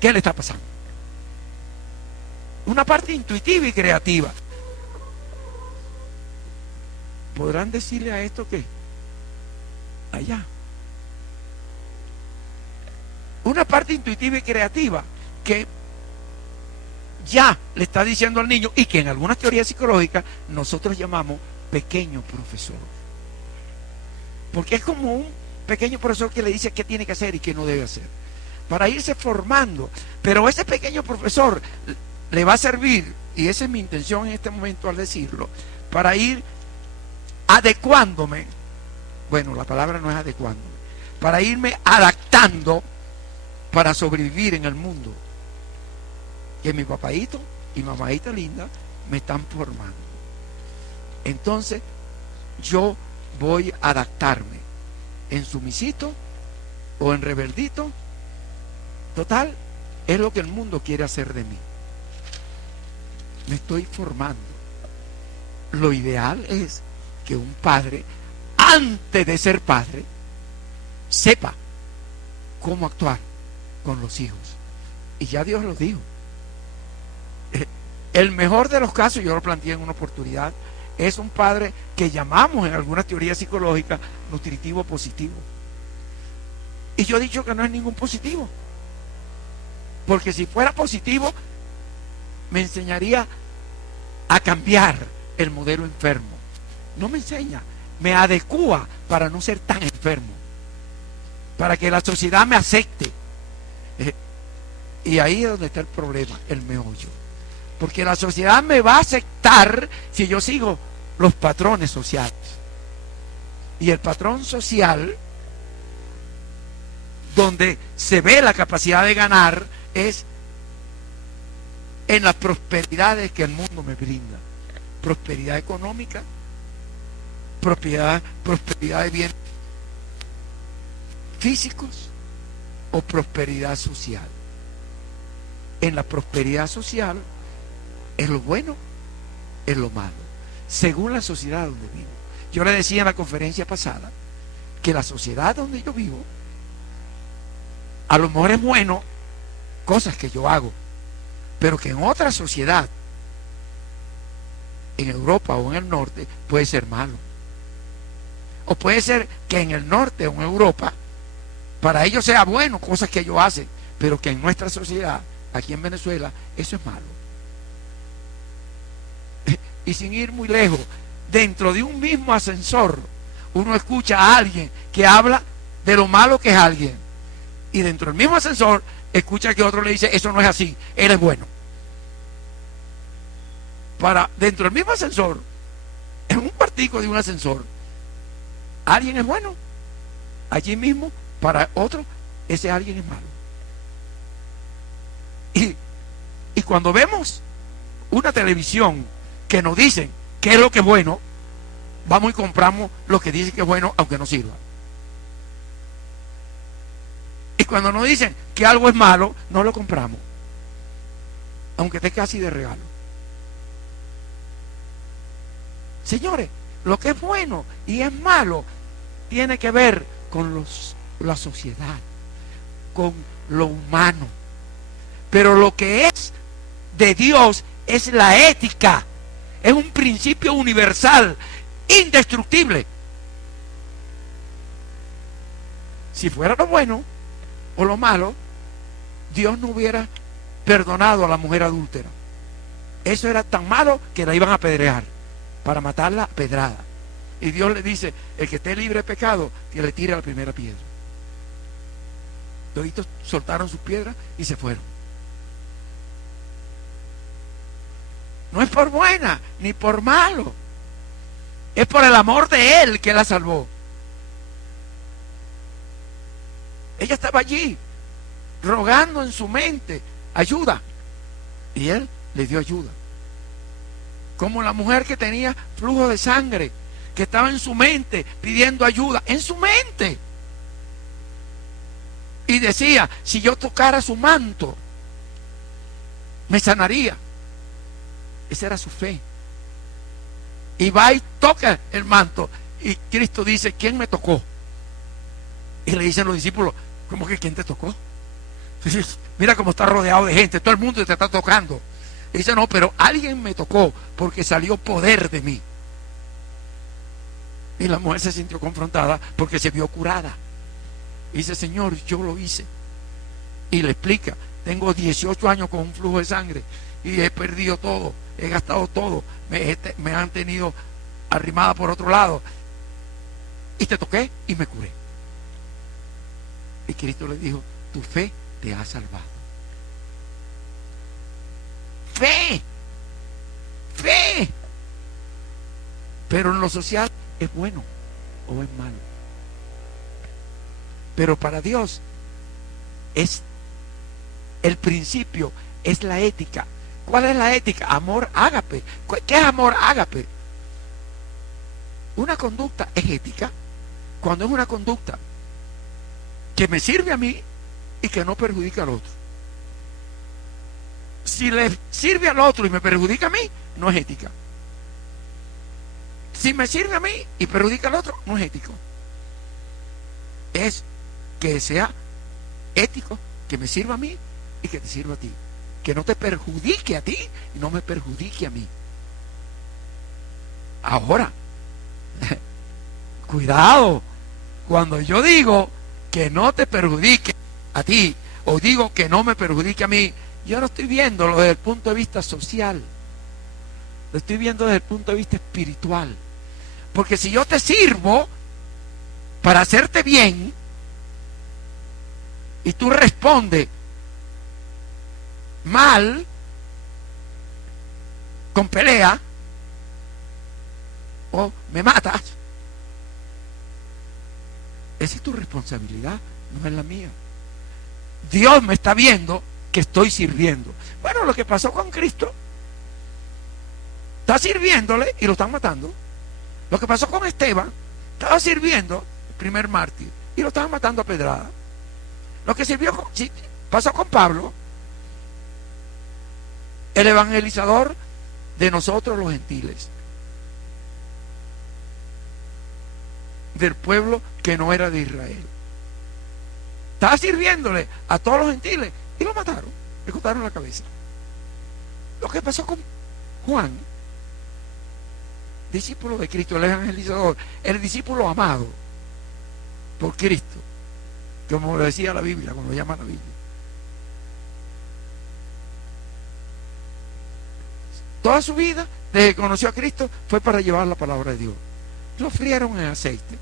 qué le está pasando. Una parte intuitiva y creativa. ¿Podrán decirle a esto qué? Allá. Una parte intuitiva y creativa que ya le está diciendo al niño, y que en algunas teorías psicológicas nosotros llamamos pequeño profesor. Porque es como un pequeño profesor que le dice qué tiene que hacer y qué no debe hacer, para irse formando. Pero ese pequeño profesor le va a servir, y esa es mi intención en este momento al decirlo, para ir adecuándome, bueno, la palabra no es adecuándome, para irme adaptando para sobrevivir en el mundo que mi papaito y mamadita linda me están formando. Entonces yo voy a adaptarme en sumisito o en rebeldito. Total, es lo que el mundo quiere hacer de mí. Me estoy formando. Lo ideal es que un padre, antes de ser padre, sepa cómo actuar con los hijos. Y ya Dios lo dijo. El mejor de los casos, yo lo planteé en una oportunidad, es un padre que llamamos en algunas teorías psicológicas nutritivo positivo. Y yo he dicho que no es ningún positivo, porque si fuera positivo me enseñaría a cambiar el modelo enfermo. No me enseña, me adecúa para no ser tan enfermo, para que la sociedad me acepte. Y ahí es donde está el problema, el meollo. Porque la sociedad me va a aceptar si yo sigo los patrones sociales. Y el patrón social, donde se ve la capacidad de ganar, es en las prosperidades que el mundo me brinda. Prosperidad económica, prosperidad de bienes físicos o prosperidad social. En la prosperidad social es lo bueno, es lo malo, según la sociedad donde vivo. Yo le decía en la conferencia pasada que la sociedad donde yo vivo, a lo mejor es bueno cosas que yo hago, pero que en otra sociedad, en Europa o en el norte, puede ser malo. O puede ser que en el norte o en Europa para ellos sea bueno cosas que ellos hacen, pero que en nuestra sociedad, aquí en Venezuela, eso es malo. Y sin ir muy lejos, dentro de un mismo ascensor, uno escucha a alguien que habla de lo malo que es alguien, y dentro del mismo ascensor escucha que otro le dice, eso no es así, él es bueno. Dentro del mismo ascensor, en un partido de un ascensor, alguien es bueno, allí mismo para otro ese alguien es malo. Y cuando vemos una televisión que nos dicen qué es lo que es bueno, vamos y compramos lo que dicen que es bueno, aunque no sirva. Y cuando nos dicen que algo es malo, no lo compramos, aunque esté casi de regalo. Señores, lo que es bueno y es malo tiene que ver con la sociedad, con lo humano. Pero lo que es de Dios es la ética, es un principio universal, indestructible. Si fuera lo bueno o lo malo, Dios no hubiera perdonado a la mujer adúltera. Eso era tan malo que la iban a apedrear, para matarla a pedrada. Y Dios le dice, el que esté libre de pecado, que le tire la primera piedra. Toditos soltaron sus piedras y se fueron. No es por buena ni por malo, es por el amor de Él que la salvó. Ella estaba allí rogando en su mente ayuda, y Él le dio ayuda. Como la mujer que tenía flujo de sangre, que estaba en su mente pidiendo ayuda, en su mente, y decía, si yo tocara su manto me sanaría. Esa era su fe. Y va y toca el manto, y Cristo dice, ¿quién me tocó? Y le dicen los discípulos, ¿cómo que quién te tocó? Entonces, mira cómo está rodeado de gente, todo el mundo te está tocando. Y dice, no, pero alguien me tocó porque salió poder de mí. Y la mujer se sintió confrontada porque se vio curada. Y dice, Señor, yo lo hice. Y le explica, tengo 18 años con un flujo de sangre y he perdido todo, he gastado todo, me han tenido arrimada por otro lado. Y te toqué y me curé. Y Cristo le dijo, tu fe te ha salvado. Fe, fe. Pero en lo social es bueno o es malo. Pero para Dios es el principio, es la ética. ¿Cuál es la ética? Amor ágape. ¿Qué es amor ágape? Una conducta es ética cuando es una conducta que me sirve a mí y que no perjudica al otro. Si le sirve al otro y me perjudica a mí, no es ética. Si me sirve a mí y perjudica al otro, no es ético. Es que sea ético, que me sirva a mí y que te sirva a ti. Que no te perjudique a ti y no me perjudique a mí. Ahora, cuidado, cuando yo digo que no te perjudique a ti o digo que no me perjudique a mí, yo no estoy viéndolo desde el punto de vista social, lo estoy viendo desde el punto de vista espiritual. Porque si yo te sirvo para hacerte bien y tú respondes mal, con pelea, o me matas. Esa es tu responsabilidad, no es la mía. Dios me está viendo que estoy sirviendo. Bueno, lo que pasó con Cristo, está sirviéndole y lo están matando. Lo que pasó con Esteban, estaba sirviendo, el primer mártir, y lo estaban matando a pedrada. Lo que pasó con Pablo, el evangelizador de nosotros los gentiles, del pueblo que no era de Israel. Estaba sirviéndole a todos los gentiles y lo mataron, le cortaron la cabeza. Lo que pasó con Juan, discípulo de Cristo, el evangelizador, el discípulo amado por Cristo, como lo decía la Biblia, como lo llama la Biblia. Toda su vida, desde que conoció a Cristo, fue para llevar la palabra de Dios. Lo frieron en aceite.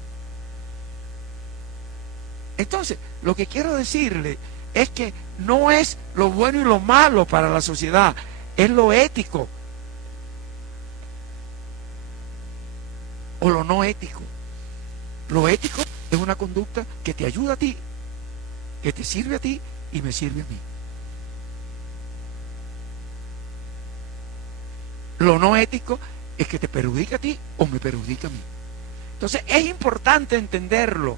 Entonces, lo que quiero decirle es que no es lo bueno y lo malo para la sociedad, es lo ético o lo no ético. Lo ético es una conducta que te ayuda a ti, que te sirve a ti y me sirve a mí. Lo no ético es que te perjudica a ti o me perjudica a mí. Entonces es importante entenderlo.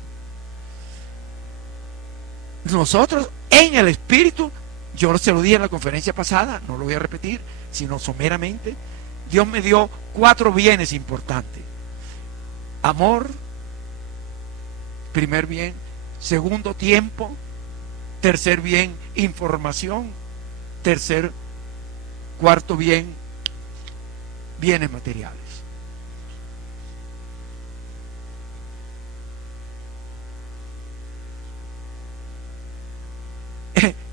Nosotros en el Espíritu, yo se lo dije en la conferencia pasada, no lo voy a repetir, sino someramente, Dios me dio 4 bienes importantes. Amor, primer bien. Segundo, tiempo. Tercer bien, información. Cuarto bien, bienes materiales.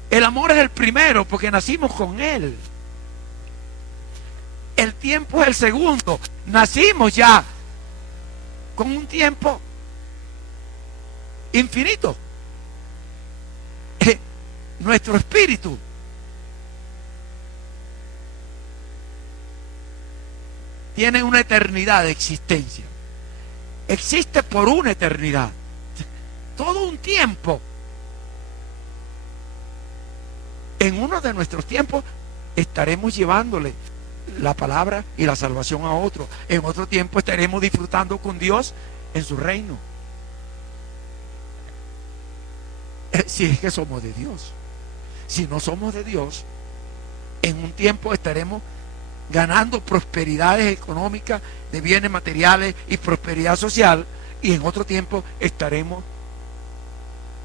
El amor es el primero porque nacimos con él. El tiempo es el segundo. Nacimos ya con un tiempo infinito. Nuestro espíritu tiene una eternidad de existencia. Existe por una eternidad. Todo un tiempo. En uno de nuestros tiempos estaremos llevándole la palabra y la salvación a otro. En otro tiempo estaremos disfrutando con Dios en su reino. Si es que somos de Dios. Si no somos de Dios, en un tiempo estaremos ganando prosperidades económicas, de bienes materiales y prosperidad social, y en otro tiempo estaremos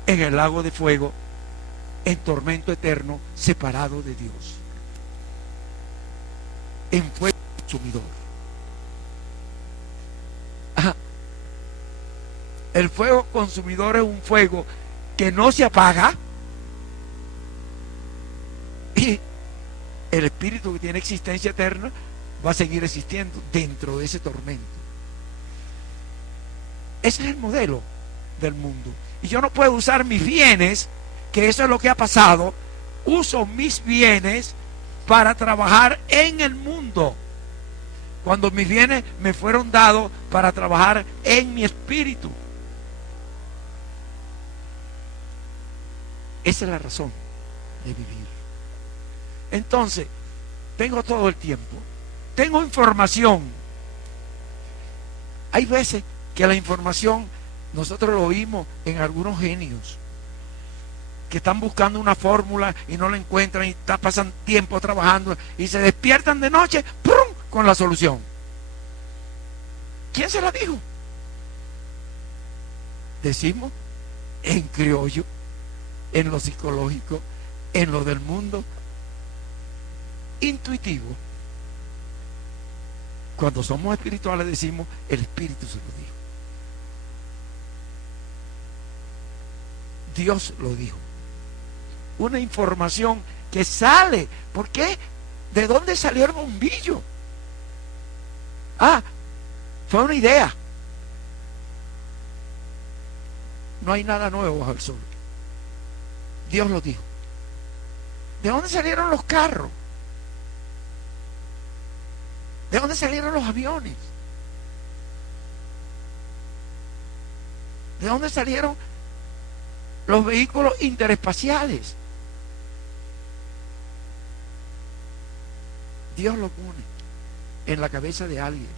en el lago de fuego, en tormento eterno, separado de Dios, en fuego consumidor. El fuego consumidor es un fuego que no se apaga, y el espíritu que tiene existencia eterna va a seguir existiendo dentro de ese tormento. Ese es el modelo del mundo. Y yo no puedo usar mis bienes, que eso es lo que ha pasado. Uso mis bienes para trabajar en el mundo, cuando mis bienes me fueron dados para trabajar en mi espíritu. Esa es la razón de vivir. Entonces, tengo todo el tiempo, tengo información. Hay veces que la información nosotros lo oímos en algunos genios que están buscando una fórmula y no la encuentran y pasan tiempo trabajando y se despiertan de noche ¡prum!, con la solución. ¿Quién se la dijo? Decimos en criollo, en lo psicológico, en lo del mundo intuitivo. Cuando somos espirituales decimos el Espíritu se lo dijo, Dios lo dijo. Una información que sale. ¿Por qué? ¿De dónde salió el bombillo? Fue una idea. No hay nada nuevo bajo el sol. Dios lo dijo. ¿De dónde salieron los carros? ¿De dónde salieron los aviones? ¿De dónde salieron los vehículos interespaciales? Dios lo pone en la cabeza de alguien.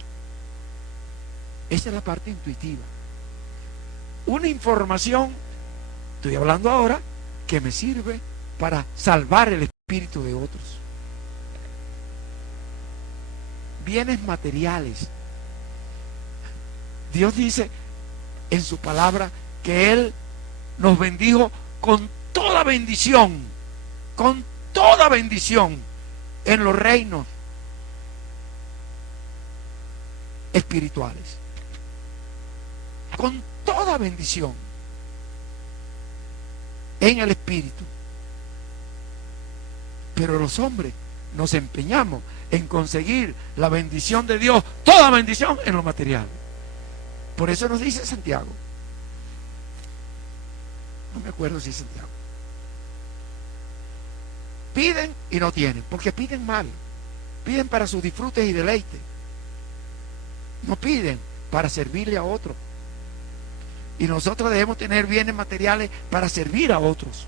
Esa es la parte intuitiva. Una información, estoy hablando ahora, que me sirve para salvar el espíritu de otros. Bienes materiales. Dios dice en su palabra que Él nos bendijo con toda bendición en los reinos espirituales, con toda bendición en el espíritu. Pero los hombres nos empeñamos en conseguir la bendición de Dios, toda bendición en lo material. Por eso nos dice Santiago, no me acuerdo si es Santiago, piden y no tienen, porque piden mal, piden para sus disfrutes y deleites, no piden para servirle a otros. Y nosotros debemos tener bienes materiales para servir a otros.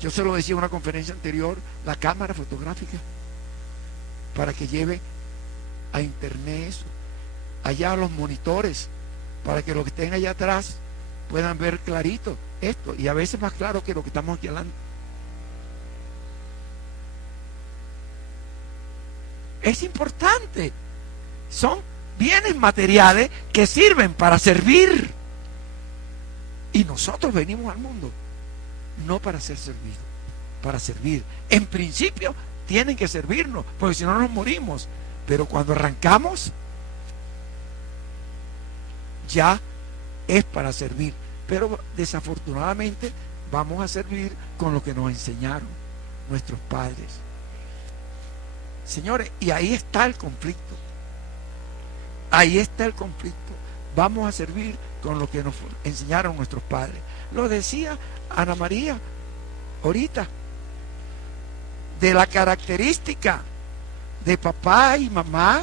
Yo se lo decía en una conferencia anterior, la cámara fotográfica, para que lleve a internet eso, allá los monitores, para que los que estén allá atrás puedan ver clarito esto, y a veces más claro que lo que estamos aquí hablando. Es importante. Son bienes materiales que sirven para servir. Y nosotros venimos al mundo no para ser servidos, para servir. En principio tienen que servirnos, porque si no nos morimos. Pero cuando arrancamos, ya es para servir. Pero desafortunadamente vamos a servir con lo que nos enseñaron nuestros padres. Señores, y ahí está el conflicto. Ahí está el conflicto. Vamos a servir con lo que nos enseñaron nuestros padres. Lo decía Ana María ahorita, de la característica de papá y mamá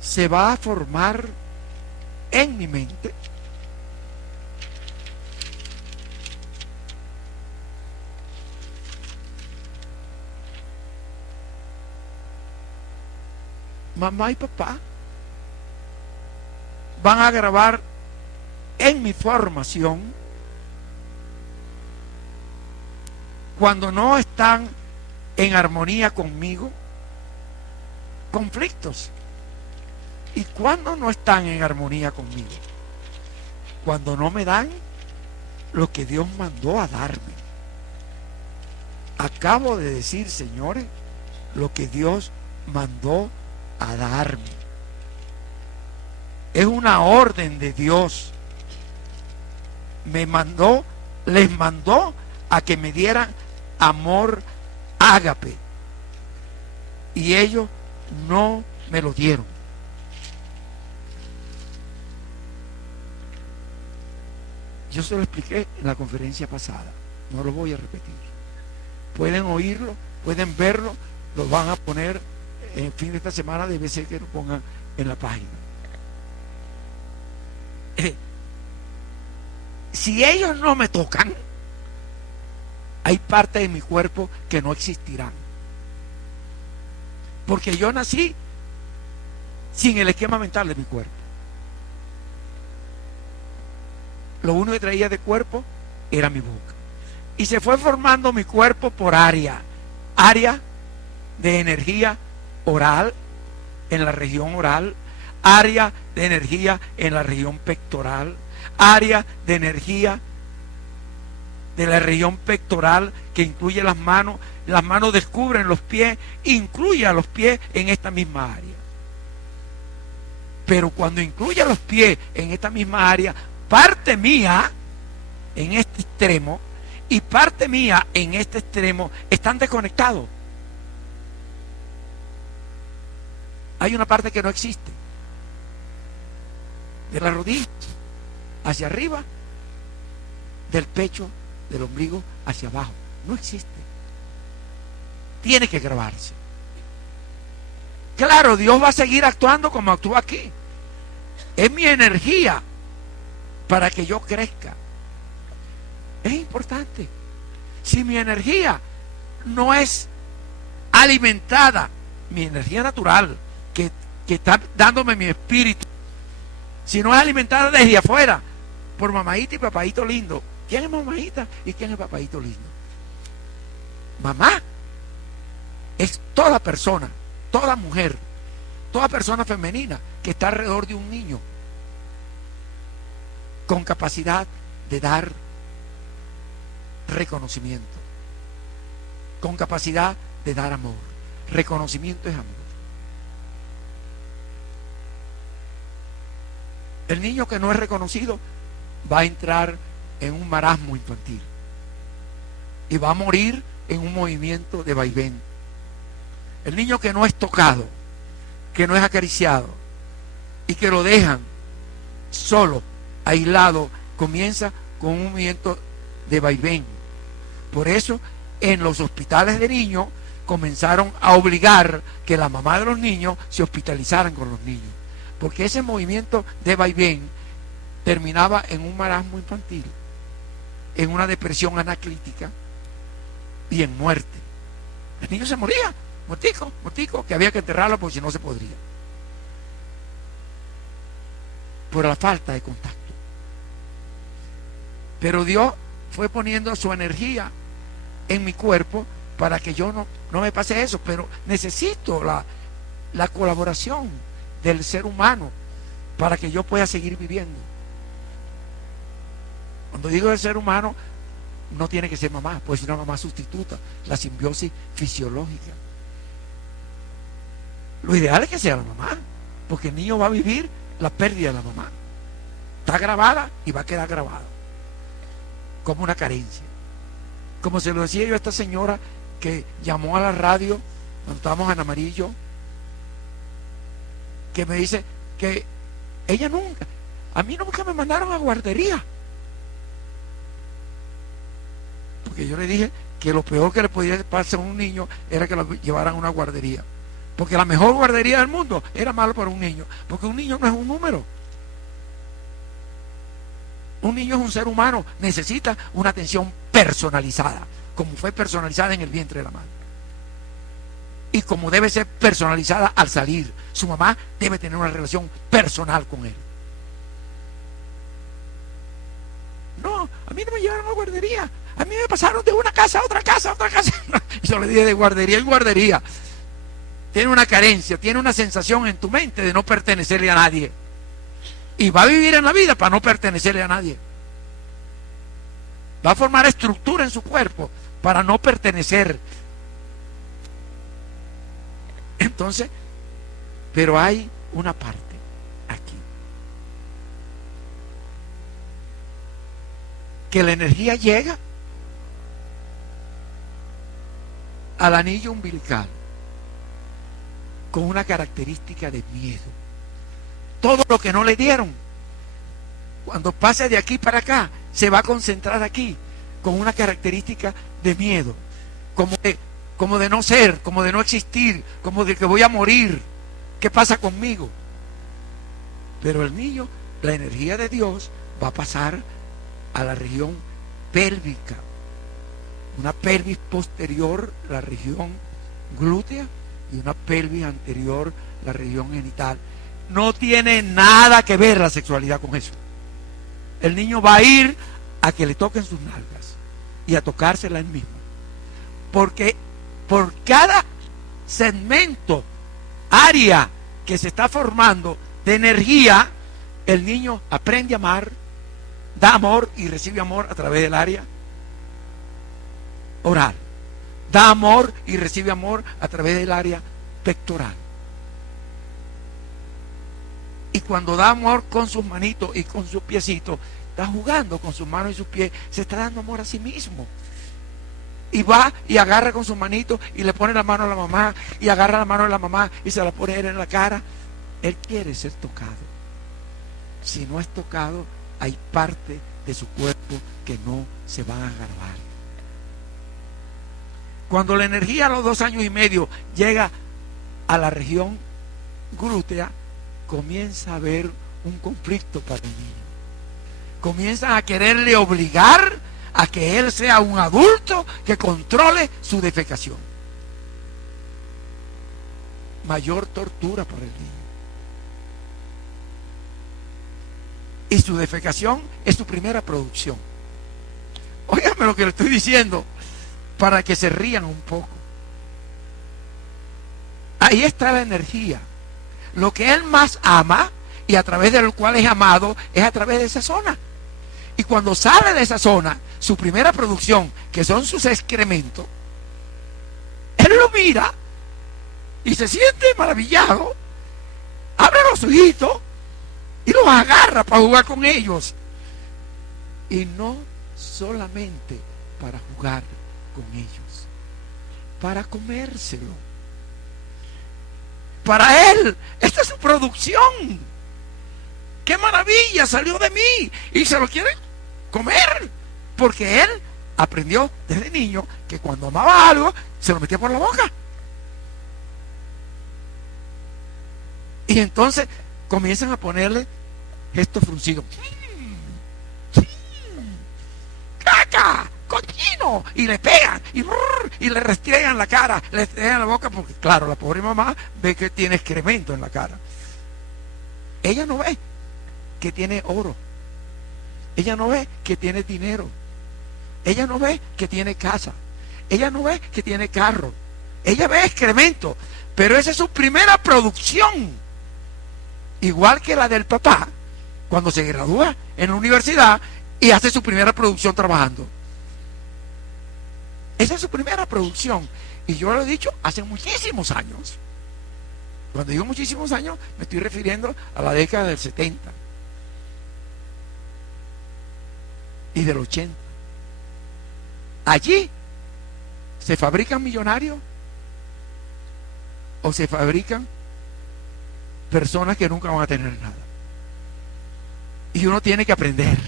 se va a formar en mi mente mamá y papá van a grabar en mi formación, cuando no están en armonía conmigo, conflictos. ¿Y cuando no están en armonía conmigo? Cuando no me dan lo que Dios mandó a darme. Acabo de decir, señores, lo que Dios mandó a darme. Es una orden de Dios. Les mandó a que me dieran amor ágape. Y ellos no me lo dieron. Yo se lo expliqué en la conferencia pasada. No lo voy a repetir. Pueden oírlo, pueden verlo, lo van a poner en fin de esta semana, debe ser que lo pongan en la página. Si ellos no me tocan, hay partes de mi cuerpo que no existirán, porque yo nací sin el esquema mental de mi cuerpo. Lo único que traía de cuerpo era mi boca, y se fue formando mi cuerpo por área de energía oral, en la región oral, área de energía en la región pectoral, área de energía de la región pectoral que incluye las manos descubren los pies, incluye a los pies en esta misma área. Pero cuando incluye a los pies en esta misma área, parte mía en este extremo y parte mía en este extremo están desconectados. Hay una parte que no existe. De las rodillas hacia arriba, del pecho, del ombligo hacia abajo. No existe. Tiene que grabarse. Claro, Dios va a seguir actuando como actúa aquí. Es mi energía para que yo crezca. Es importante. Si mi energía no es alimentada, mi energía natural, que está dándome mi espíritu, si no es alimentada desde afuera, por mamadita y papadito lindo. ¿Quién es mamadita y quién es papadito lindo? Mamá es toda persona, toda mujer, toda persona femenina que está alrededor de un niño con capacidad de dar reconocimiento, con capacidad de dar amor. Reconocimiento es amor. El niño que no es reconocido va a entrar en un marasmo infantil y va a morir en un movimiento de vaivén. El niño que no es tocado, que no es acariciado y que lo dejan solo, aislado, comienza con un movimiento de vaivén. Por eso en los hospitales de niños comenzaron a obligar que la mamá de los niños se hospitalizaran con los niños, porque ese movimiento de vaivén terminaba en un marasmo infantil, en una depresión anaclítica y en muerte. El niño se moría, mortico, que había que enterrarlo porque si no se podría, por la falta de contacto. Pero Dios fue poniendo su energía en mi cuerpo para que yo no me pase eso, pero necesito la colaboración del ser humano para que yo pueda seguir viviendo. Cuando digo del ser humano, no tiene que ser mamá, puede ser una mamá sustituta, la simbiosis fisiológica. Lo ideal es que sea la mamá, porque el niño va a vivir la pérdida de la mamá. Está grabada y va a quedar grabada como una carencia. Como se lo decía yo a esta señora que llamó a la radio cuando estábamos en Amarillo, que me dice que ella a mí nunca me mandaron a guardería, porque yo le dije que lo peor que le podía pasar a un niño era que lo llevaran a una guardería, porque la mejor guardería del mundo era malo para un niño, porque un niño no es un número. Un niño es un ser humano, necesita una atención personalizada, como fue personalizada en el vientre de la madre. Y como debe ser personalizada al salir. Su mamá debe tener una relación personal con él. No, a mí no me llevaron a guardería. A mí me pasaron de una casa a otra casa, a otra casa. Yo le dije de guardería en guardería. Tiene una carencia, tiene una sensación en tu mente de no pertenecerle a nadie. Y va a vivir en la vida para no pertenecerle a nadie. Va a formar estructura en su cuerpo para no pertenecer. Entonces, pero hay una parte aquí, que la energía llega al anillo umbilical con una característica de miedo. Todo lo que no le dieron, cuando pase de aquí para acá, se va a concentrar aquí con una característica de miedo, como de no ser, como de no existir, como de que voy a morir. ¿Qué pasa conmigo? Pero el niño, la energía de Dios va a pasar a la región pélvica, una pelvis posterior, la región glútea, y una pelvis anterior, la región genital. No tiene nada que ver la sexualidad con eso. El niño va a ir a que le toquen sus nalgas y a tocársela él mismo, porque por cada segmento, área que se está formando de energía, el niño aprende a amar, da amor y recibe amor a través del área oral, da amor y recibe amor a través del área pectoral. Y cuando da amor con sus manitos y con sus piecitos, está jugando con sus manos y sus pies, se está dando amor a sí mismo. Y va y agarra con sus manitos y le pone la mano a la mamá, y agarra la mano de la mamá y se la pone él en la cara. Él quiere ser tocado. Si no es tocado, hay parte de su cuerpo que no se van a grabar. Cuando la energía a los 2 años y medio llega a la región glútea, comienza a haber un conflicto para el niño. Comienzan a quererle obligar a que él sea un adulto que controle su defecación. Mayor tortura para el niño. Y su defecación es su primera producción. Óigame lo que le estoy diciendo para que se rían un poco. Ahí está la energía. Lo que él más ama y a través del cual es amado es a través de esa zona. Y cuando sale de esa zona, su primera producción, que son sus excrementos, él lo mira y se siente maravillado, abre los ojitos y los agarra para jugar con ellos. Y no solamente para jugar con ellos, para comérselo. Para él, esta es su producción. ¡Qué maravilla! Salió de mí y se lo quiere comer. Porque él aprendió desde niño que cuando amaba algo, se lo metía por la boca. Y entonces comienzan a ponerle gestos fruncidos. ¡Caca! ¡Cochino! Y le pegan y le restregan la cara, le restregan la boca, porque claro, la pobre mamá ve que tiene excremento en la cara. Ella no ve que tiene oro. Ella no ve que tiene dinero. Ella no ve que tiene casa. Ella no ve que tiene carro. Ella ve excremento. Pero esa es su primera producción. Igual que la del papá, cuando se gradúa en la universidad y hace su primera producción trabajando. Esa es su primera producción. Y yo lo he dicho hace muchísimos años. Cuando digo muchísimos años, me estoy refiriendo a la década del 70 y del 80. Allí se fabrican millonarios o se fabrican personas que nunca van a tener nada. Y uno tiene que aprender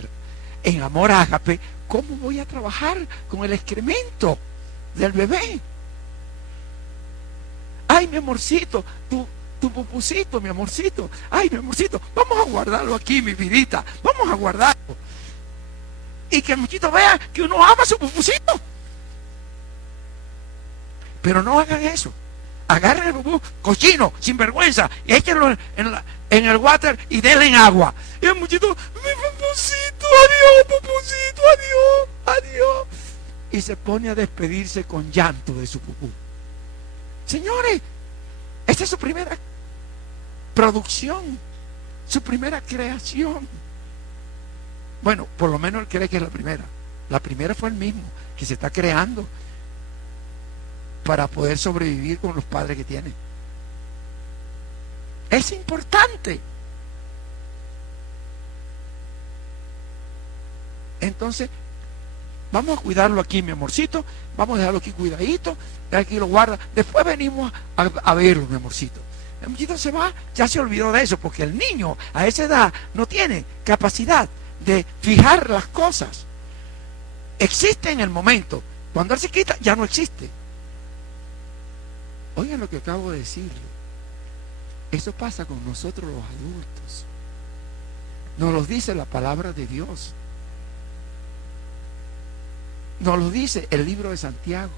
en amor ágape cómo voy a trabajar con el excremento del bebé. Ay, mi amorcito, tu pupusito, mi amorcito. Ay, mi amorcito, vamos a guardarlo aquí, mi vidita. Vamos a guardarlo. Y que el muchito vea que uno ama a su pupusito. Pero no hagan eso. Agarren el pupú cochino, sin vergüenza, y échenlo en el water y denle en agua. Y el muchito, mi pupusito, adiós, pupusito, adiós, adiós. Y se pone a despedirse con llanto de su pupú. Señores, esta es su primera producción, su primera creación. Bueno, por lo menos él cree que es la primera. La primera fue el mismo, que se está creando para poder sobrevivir con los padres que tiene. Es importante. Entonces, vamos a cuidarlo aquí, mi amorcito. Vamos a dejarlo aquí cuidadito. Aquí lo guarda. Después venimos a verlo, mi amorcito. El muchito se va, ya se olvidó de eso, porque el niño a esa edad no tiene capacidad de fijar las cosas. Existe en el momento. Cuando él se quita, ya no existe. Oigan lo que acabo de decirle. Eso pasa con nosotros los adultos. Nos lo dice la palabra de Dios. Nos lo dice el libro de Santiago.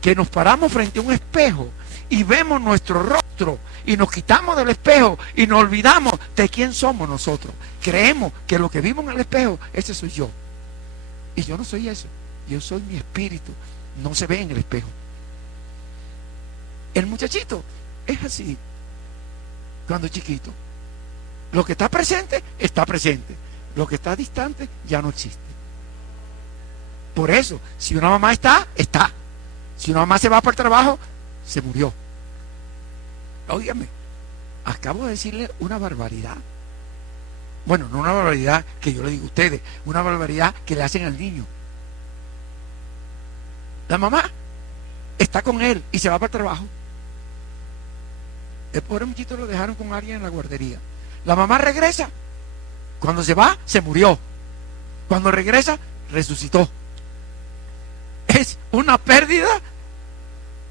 Que nos paramos frente a un espejo y vemos nuestro rostro y nos quitamos del espejo y nos olvidamos de quién somos nosotros. Creemos que lo que vimos en el espejo, ese soy yo. Y yo no soy eso. Yo soy mi espíritu. No se ve en el espejo. El muchachito es así cuando es chiquito. Lo que está presente, está presente. Lo que está distante, ya no existe. Por eso, si una mamá está, está. Si una mamá se va para el trabajo, se murió. Óigame, acabo de decirle una barbaridad. Bueno, no una barbaridad que yo le digo a ustedes, una barbaridad que le hacen al niño. La mamá está con él y se va para el trabajo. El pobre muchito lo dejaron con alguien en la guardería. La mamá regresa. Cuando se va, se murió. Cuando regresa, resucitó. Es una pérdida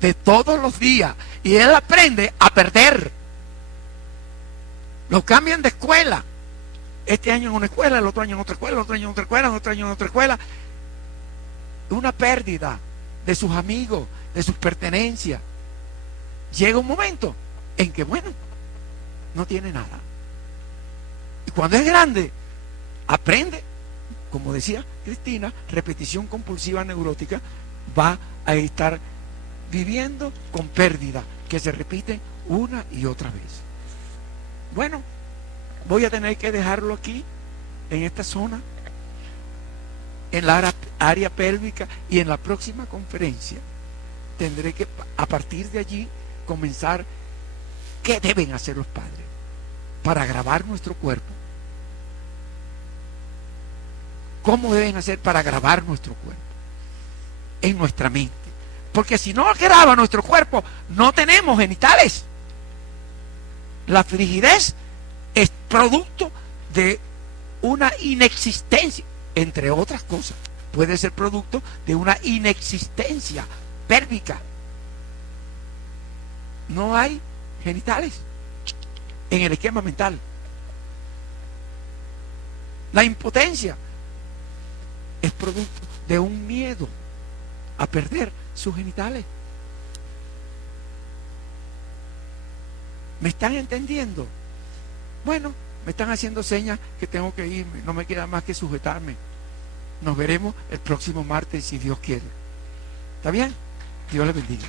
de todos los días. Y él aprende a perder. Lo cambian de escuela. Este año en una escuela, el otro año en otra escuela, el otro año en otra escuela, el otro año en otra escuela. Una pérdida de sus amigos, de sus pertenencias. Llega un momento en que, bueno, no tiene nada. Y cuando es grande, aprende, como decía Cristina, repetición compulsiva neurótica, va a estar viviendo con pérdida que se repite una y otra vez. Bueno, voy a tener que dejarlo aquí, en esta zona, en la área pélvica, y en la próxima conferencia tendré que, a partir de allí, comenzar qué deben hacer los padres para grabar nuestro cuerpo, cómo deben hacer para grabar nuestro cuerpo en nuestra mente, porque si no graba nuestro cuerpo, no tenemos genitales. La frigidez es producto de una inexistencia, entre otras cosas. Puede ser producto de una inexistencia pélvica. No hay genitales en el esquema mental. La impotencia es producto de un miedo a perder sus genitales. ¿Me están entendiendo? Bueno, me están haciendo señas que tengo que irme. No me queda más que sujetarme. Nos veremos el próximo martes, si Dios quiere. ¿Está bien? Dios les bendiga.